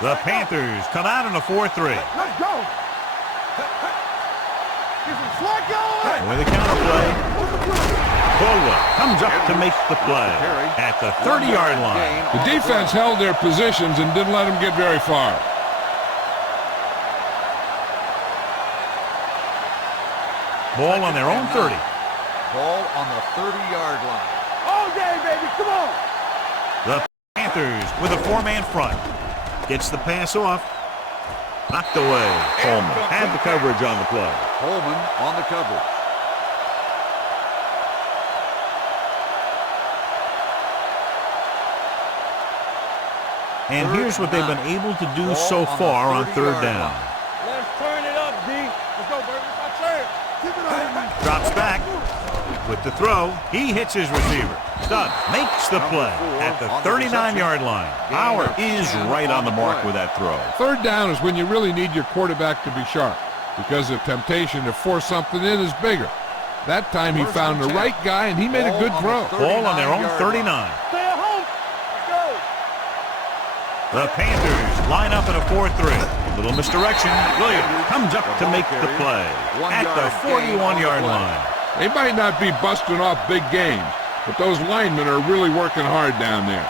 The Panthers come out in a 4-3. Let's go. Get some slack going. With a counter play, Bola comes up to make the play at the 30-yard line. The defense held their positions and didn't let them get very far. Ball on their own 30. Ball on the 30-yard line. All day, baby. Come on. The Panthers with a 4-man front. Gets the pass off. Knocked away. Coleman had the coverage on the play. Coleman on the coverage. And here's what they've been able to do so far on third down. Let's turn it up, D. Let's go, baby. Let's turn it. Keep it on. Drops back. With the throw, he hits his receiver. Stubbs makes the play at the 39-yard line. Howard is right on the mark with that throw. Third down is when you really need your quarterback to be sharp because the temptation to force something in is bigger. That time he found the right guy and he made a good throw. Ball on their own 39. Stay at home. Let's go. The Panthers line up in a 4-3. Little misdirection. Williams comes up to make the play at the 41-yard line. They might not be busting off big games, but those linemen are really working hard down there.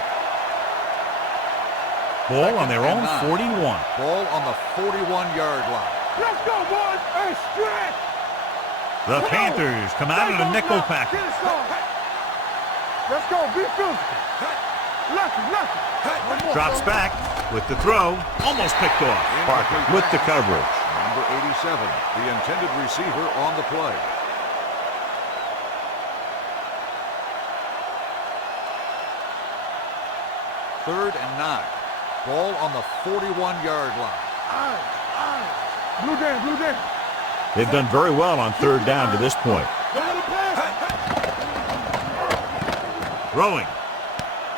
Ball on their own 41. Ball on the 41-yard line. Let's go, boys. Hey, stretch. The Panthers come out in a nickel package. Let's go. Be physical. Left. Drops back with the throw. Almost picked off. Parker with the coverage. Number 87, the intended receiver on the play. Third and 9. Ball on the 41-yard line. Blue down. They've done very well on third down to this point. Throwing.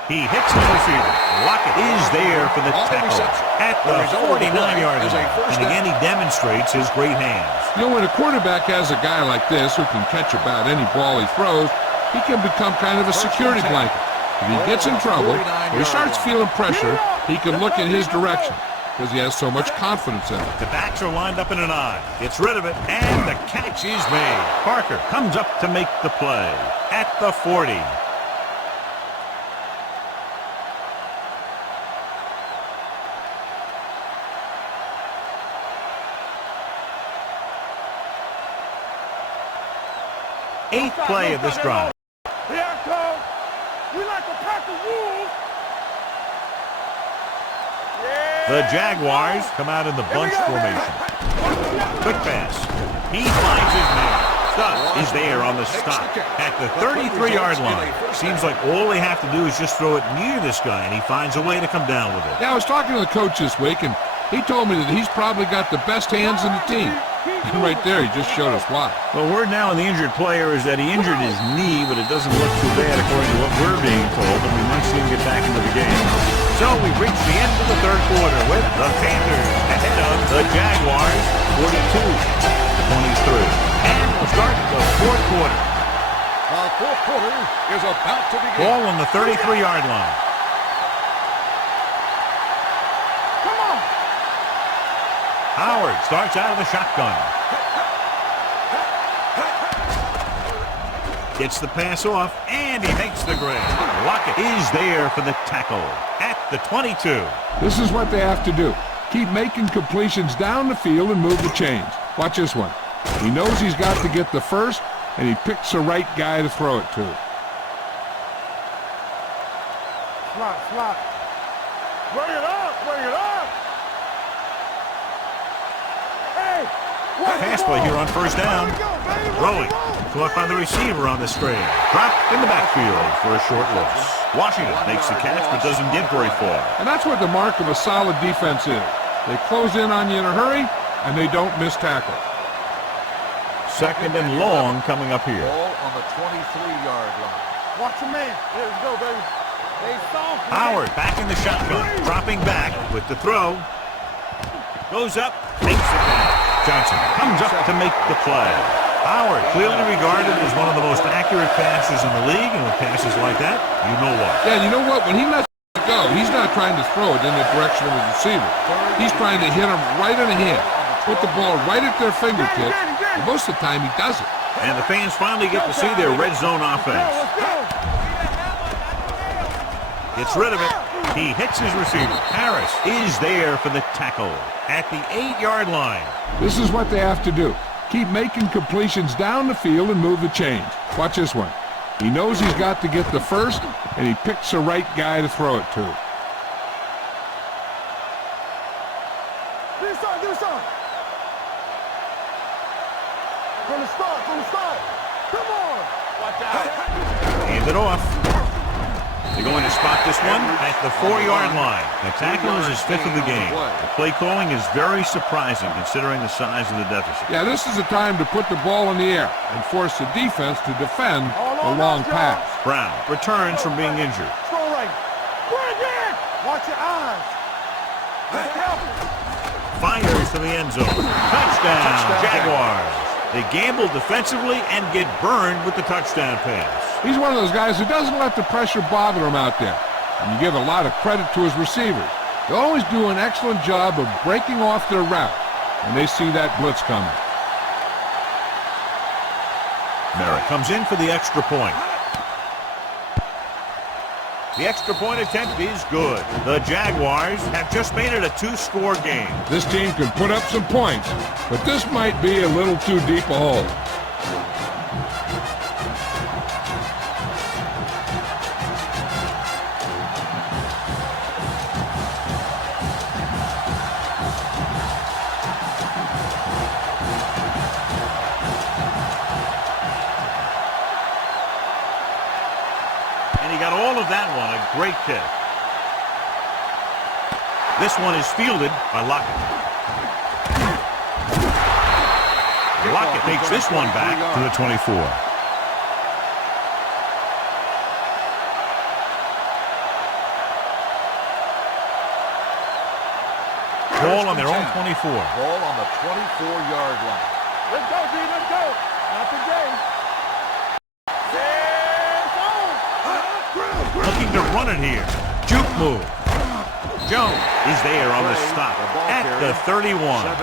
He hits the receiver. Lockett is there for the tackle at the 49-yard line. And again, he demonstrates his great hands. You know, when a quarterback has a guy like this who can catch about any ball he throws, he can become kind of a security blanket. If he gets in trouble, or he starts feeling pressure, he can look in his direction because he has so much confidence in it. The backs are lined up in an I. Gets rid of it, and the catch is made. Parker comes up to make the play at the 40. Eighth play of this drive. Here I come. We like a pack of wolves. The Jaguars come out in the bunch formation. Quick pass. He finds his man. Stubb is there on the stop at the 33-yard line. Seems like all they have to do is just throw it near this guy, and he finds a way to come down with it. Yeah, I was talking to the coach this week, and he told me that he's probably got the best hands in the team. And right there, he just showed us why. Well, word now on the injured player is that he injured his knee, but it doesn't look too bad according to what we're being told, and we might see him get back into the game. So we've reached the end of the third quarter with the Panthers ahead of the Jaguars, 42-23. And we'll start the fourth quarter. The fourth quarter is about to begin. Ball on the 33-yard line. Howard starts out of the shotgun. Gets the pass off, and he makes the grab. Lockett is there for the tackle at the 22. This is what they have to do. Keep making completions down the field and move the chains. Watch this one. He knows he's got to get the first, and he picks the right guy to throw it to. Slot. Bring it up. Pass play here on first down. Throwing. Caught by the receiver on the string. Dropped in the backfield for a short loss. Washington makes the catch but doesn't get very far. And that's what the mark of a solid defense is. They close in on you in a hurry, and they don't miss tackle. Second and long coming up here. Ball on the 23-yard line. Watch your man. There we go, baby. They soft. Howard back in the shotgun. Dropping back with the throw. Goes up. Makes the catch. Johnson comes up to make the play. Howard, clearly regarded as one of the most accurate passers in the league, and with passes like that, you know what. Yeah, you know what? When he lets it go, he's not trying to throw it in the direction of his receiver. He's trying to hit him right in the hand, put the ball right at their fingertip, and most of the time he does it. And the fans finally get to see their red zone offense. Gets rid of it. He hits his receiver. Harris is there for the tackle at the 8-yard line. This is what they have to do. Keep making completions down the field and move the chains. Watch this one. He knows he's got to get the first, and he picks the right guy to throw it to. Do something. From the start. Come on. Watch out. Hand it off. They're going to spot this one at the 4-yard line. The tackle is his fifth of the game. The play calling is very surprising considering the size of the deficit. Yeah, this is the time to put the ball in the air and force the defense to defend the long pass. Brown returns from being injured. Throw right. Bring it. Watch your eyes. Fires to the end zone. Touchdown, Jaguars. They gamble defensively and get burned with the touchdown pass. He's one of those guys who doesn't let the pressure bother him out there. And you give a lot of credit to his receivers. They always do an excellent job of breaking off their route when they see that blitz coming. Merritt comes in for the extra point. The extra point attempt is good. The Jaguars have just made it a 2-score game. This team can put up some points, but this might be a little too deep a hole. Great kick. This one is fielded by Lockett. Lockett takes this one back to the 24. Ball on their own 24. Ball on the 24-yard line. Let's go, D. Let's go. Not today. Looking to run it here. Juke move. Jones is there on the stop at the 31.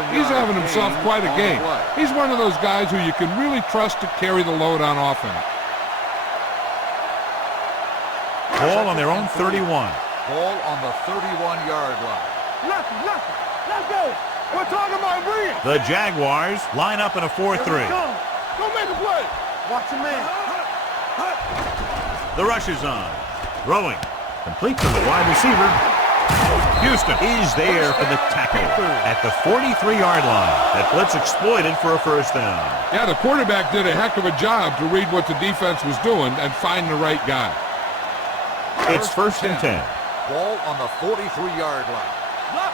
He's having himself quite a game. He's one of those guys who you can really trust to carry the load on offense. Ball on their own 31. Ball on the 31-yard line. Lucky. Let's go. We're talking about brilliant. The Jaguars line up in a 4-3. Go make a play. Watch your man. The rush is on. Throwing. Complete to the wide receiver. Houston is there for the tackle at the 43-yard line. That blitz exploited for a first down. Yeah, the quarterback did a heck of a job to read what the defense was doing and find the right guy. It's first and 10. Ball on the 43-yard line. Block.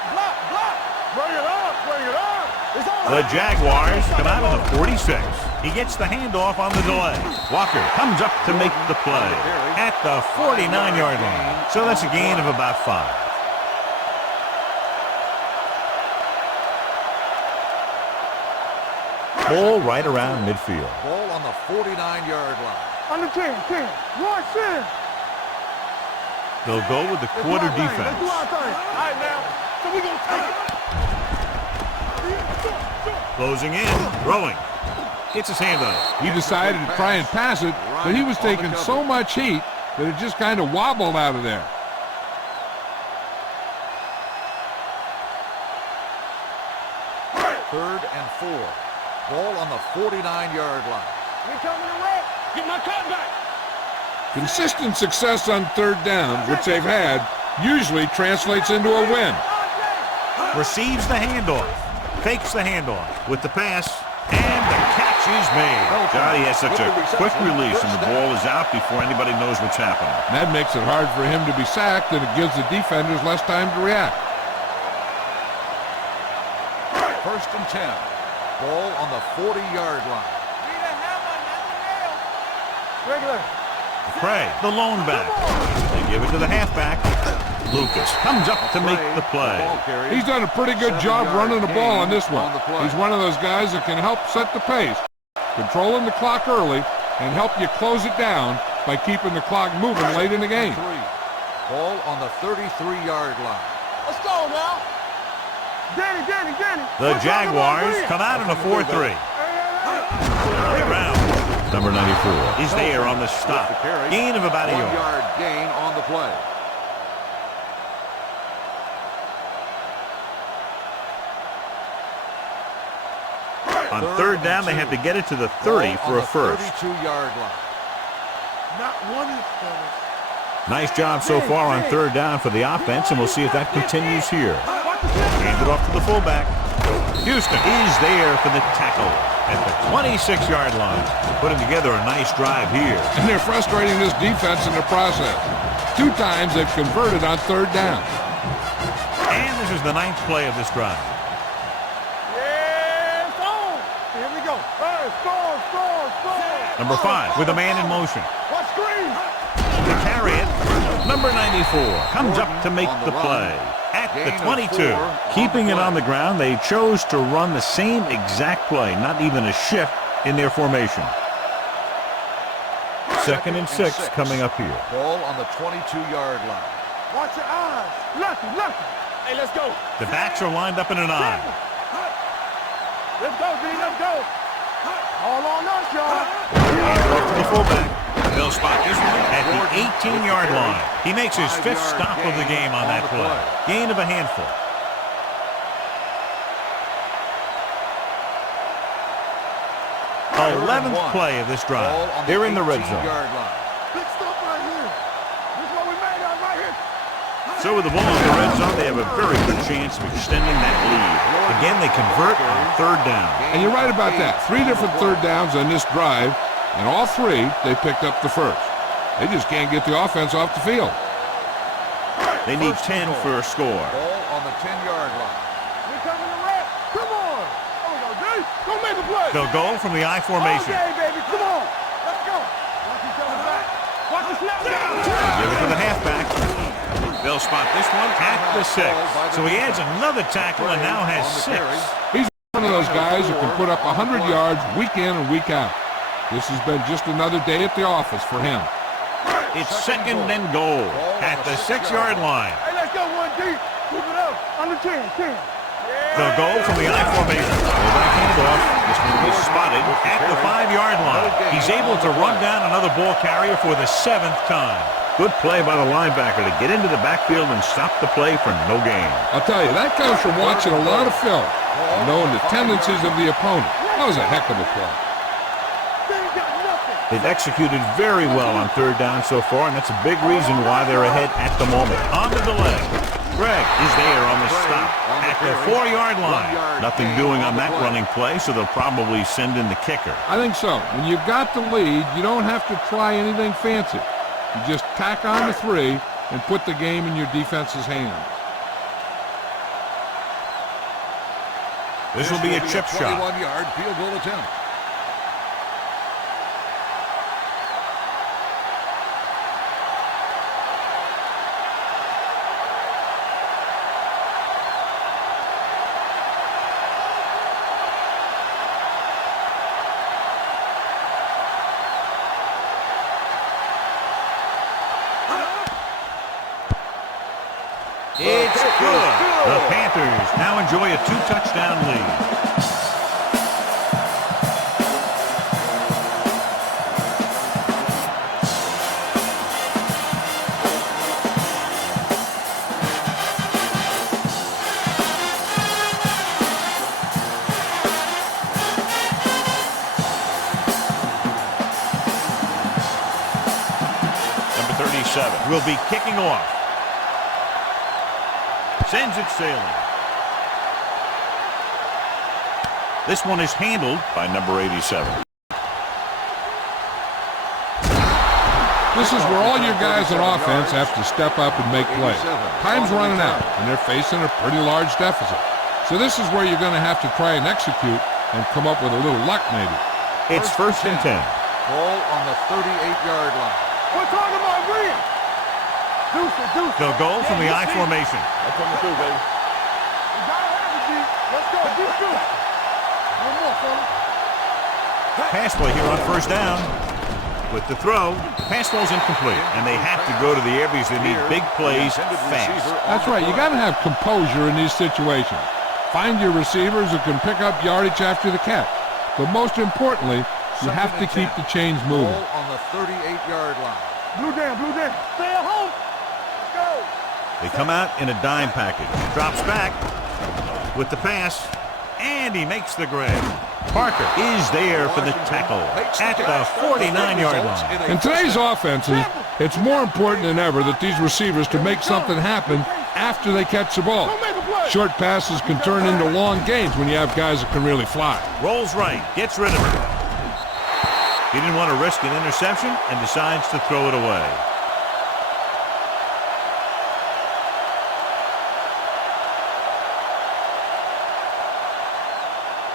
Bring it up. It's on. The Jaguars come out of the 46. He gets the handoff on the delay. Walker comes up to make the play at the 49-yard line. So that's a gain of about 5. Ball right around midfield. Ball on the 49-yard line. On the 10. Watch in. They'll go with the quarter Let's do defense. our thing. All right, now. So we're going to take it. Closing in, throwing. Gets his hand on it. He decided to try and pass it, but he was taking so much heat that it just kind of wobbled out of there. Third and 4. Ball on the 49-yard line. We coming to wreck. Get my cut back. Consistent success on third down, which they've had, usually translates into a win. Receives the handoff. Fakes the handoff with the pass. And the catch is made. God, he has such a quick release, and the ball is out before anybody knows what's happening. That makes it hard for him to be sacked, and it gives the defenders less time to react. First and 10. Ball on the 40-yard line. Need a hammer, nothing else. Regular. Prairie, the lone back. They give it to the halfback. Lucas comes up to make the play. He's done a pretty good job running the ball on this one. He's one of those guys that can help set the pace, controlling the clock early, and help you close it down by keeping the clock moving late in the game. Ball on the 33-yard line. Let's go now. Danny. The Jaguars come out in a 4-3. Around. Number 94 is there on the stop. Gain of about a 1 yard. yard gain on the play. On third down, they have to get it to the 30 for a first. 32-yard line. Not one is fellas. Nice job so far on third down for the offense, and we'll see if that continues here. Hand it off to the fullback. Houston is there for the tackle at the 26-yard line. Putting together a nice drive here. And they're frustrating this defense in the process. 2 times they've converted on third down. And this is the 9th play of this drive. Yeah, it's on. Here we go. Score. Number 5 with a man in motion. Watch screen. To carry it, number 94 comes up to make the play at the 22. Keeping it on the ground, they chose to run the same exact play, not even a shift in their formation. Second and 6 coming up here. Ball on the 22-yard line. Watch your eyes. Lucky. Hey, let's go. The backs are lined up in an I. Let's go, D. Let's go. All on us, y'all. Hand it off to the fullback. They'll spot this one at the 18-yard line. He makes his 5th stop of the game on that play. Gain of a handful. Third and 11th 1. play of this drive. Ball on the They're in the red 18-yard zone. line. Big stuff right here. This is what we made out right here. So with the ball in the red zone, they have a very good chance of extending that lead. Again, they convert on third down. And you're right about that. 3 different third downs on this drive, and all 3 they picked up the first. They just can't get the offense off the field. They need 10 for a score. Ball on the 10-yard line. We're coming to wreck. Come on. There we go, D. Go make a play. They'll go from the I All formation. day, baby. Come on. Let's go. Watch each other back. Watch the snap down. Give it to the halfback. They'll spot this one at the 6. So he adds another tackle and now has 6. He's one of those guys who can put up 100 yards week in and week out. This has been just another day at the office for him. It's second and goal at the 6-yard line. Hey, let's go, 1D. Keep it up. Under 10, 10. They'll go from the I formation. Fullback handoff. This one is spotted at the 5-yard line. He's able to run down another ball carrier for the 7th time. Good play by the linebacker to get into the backfield and stop the play for no gain. I'll tell you, that comes from watching a lot of film and knowing the tendencies of the opponent. That was a heck of a play. They've executed very well on 3rd down so far, and that's a big reason why they're ahead at the moment. On to the leg. Greg is there on the stop at the 4-yard line. Nothing doing on that running play, so they'll probably send in the kicker. I think so. When you've got the lead, you don't have to try anything fancy. You just tack on the 3 and put the game in your defense's hands. This will be a chip shot. 21-yard field goal attempt. It's good. The Panthers now enjoy a 2-touchdown lead. Number 37 will be kicking off. Sends it sailing. This one is handled by number 87. This is where all your guys on offense have to step up and make plays. Time's running out, and they're facing a pretty large deficit. So this is where you're going to have to try and execute and come up with a little luck maybe. It's 1st and 10. Ball on the 38-yard line. We're talking about green. They'll go from the I formation. That's coming through, baby. You gotta have it, D. Let's go. Keep shooting. One more, fella. Pass play here on 1st down. With the throw, the pass ball's incomplete, and they have to go to the air because they need big plays fast. That's right. You got to have composure in these situations. Find your receivers who can pick up yardage after the catch. But most importantly, you have to keep the chains moving. Ball on the 38-yard line. Blue down, blue down. Stay at home. Let's go. They come out in a dime package. Drops back with the pass, and he makes the grab. Parker is there for the tackle at the 49-yard line. In today's offenses, it's more important than ever that these receivers can make something happen after they catch the ball. Short passes can turn into long gains when you have guys that can really fly. Rolls right, gets rid of it. He didn't want to risk an interception and decides to throw it away.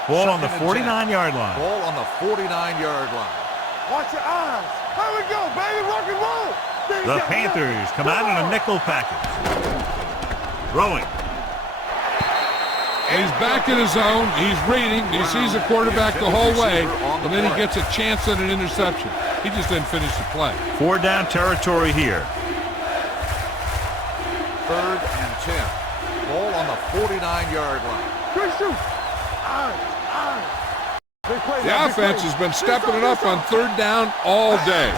Ball on the 49-yard line. Ball on the 49-yard line. Watch your eyes. Here we go, baby. Rock and roll. The Panthers come out in a nickel package. Throwing. He's back in his zone. He's reading. He sees the quarterback the whole way, and then he gets a chance at an interception. He just didn't finish the play. 4th down territory here. 3rd and 10. Ball on the 49-yard line. Good shoot. The offense has been stepping it up on 3rd down all day.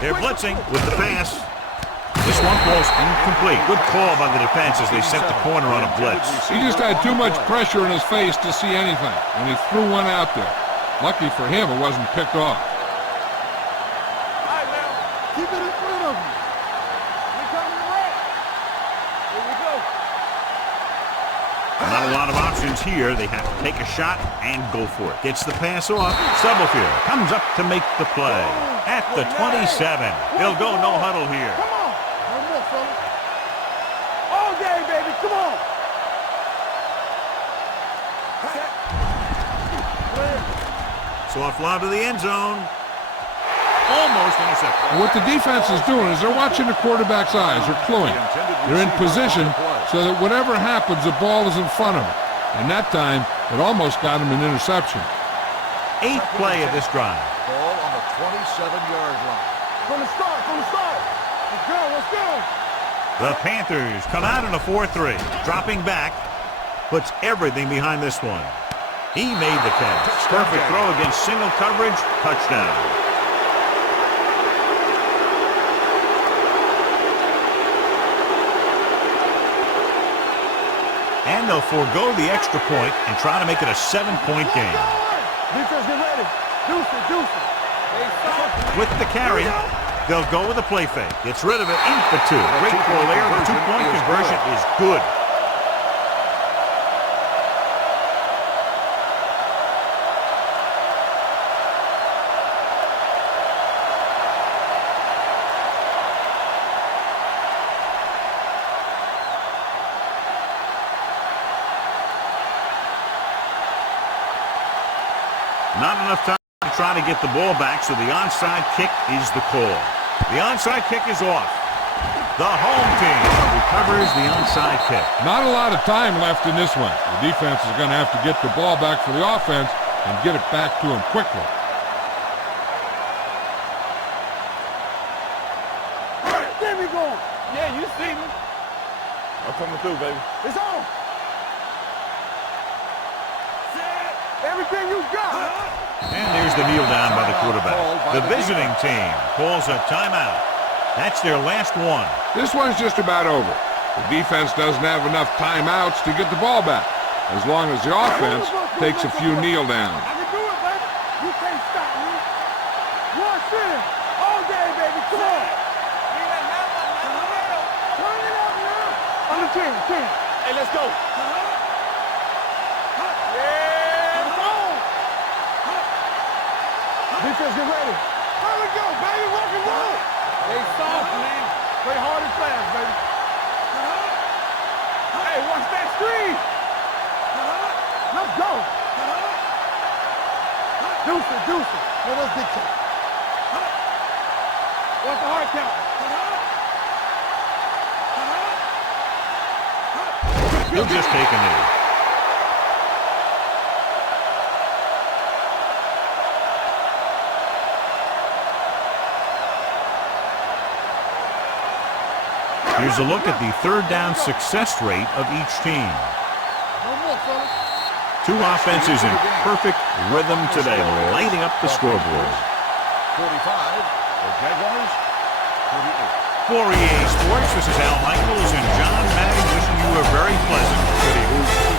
They're blitzing with the pass. This one ball's incomplete. Good call by the defense as they sent the corner on a blitz. He just had too much pressure in his face to see anything, and he threw one out there. Lucky for him, it wasn't picked off. All right, now, keep it in front of you. We're coming to right. Here we go. Not a lot of options here. They have to take a shot and go for it. Gets the pass off. Stubblefield comes up to make the play. At the 27. He'll go no huddle here. Come on. One more, fella. It's offload to the end zone. Almost intercepted. What the defense is doing is they're watching the quarterback's eyes. They're cluing. They're in position so that whatever happens, the ball is in front of them. And that time, it almost got him an interception. 8th play of this drive. Ball on the 27-yard line. From the start, from the start. Let's go, let's go. The Panthers come out in a 4-3. Dropping back, puts everything behind this one. He made the catch. Perfect throw against single coverage. Touchdown. And they'll forego the extra point and try to make it a 7-point game. Defense, get ready. Deuce it, deuce it. With the carry, they'll go with a play fake. Gets rid of it in for 2. Great call there. The 2-point conversion is good. Not enough time to try to get the ball back, so the onside kick is the call. The onside kick is off. The home team recovers the onside kick. Not a lot of time left in this one. The defense is going to have to get the ball back for the offense and get it back to them quickly. There we go. Yeah, you see me. I'm coming through, baby. It's on. Everything you got. And there's the kneel down by the quarterback. The visiting team calls a timeout. That's their last one. This one's just about over. The defense doesn't have enough timeouts to get the ball back, as long as the offense takes a few kneel downs. I can do it, baby. You can't stop me. One city. All day, baby. Come on. Turn it up now. On the 10. Hey, let's go. Defense, get ready. Here we go, baby. Rock and roll. They soft, man. Play hard and fast, baby. Hey, watch that screen. Let's go. Deuce it. No, that's big time. Watch the hard count. He'll just take a knee. Here's a look at the third down success rate of each team. Two offenses in perfect rhythm today, lighting up the scoreboard. 45, the Jaguars, 38. For EA Sports, this is Al Michaels and John Madden wishing you a very pleasant good evening.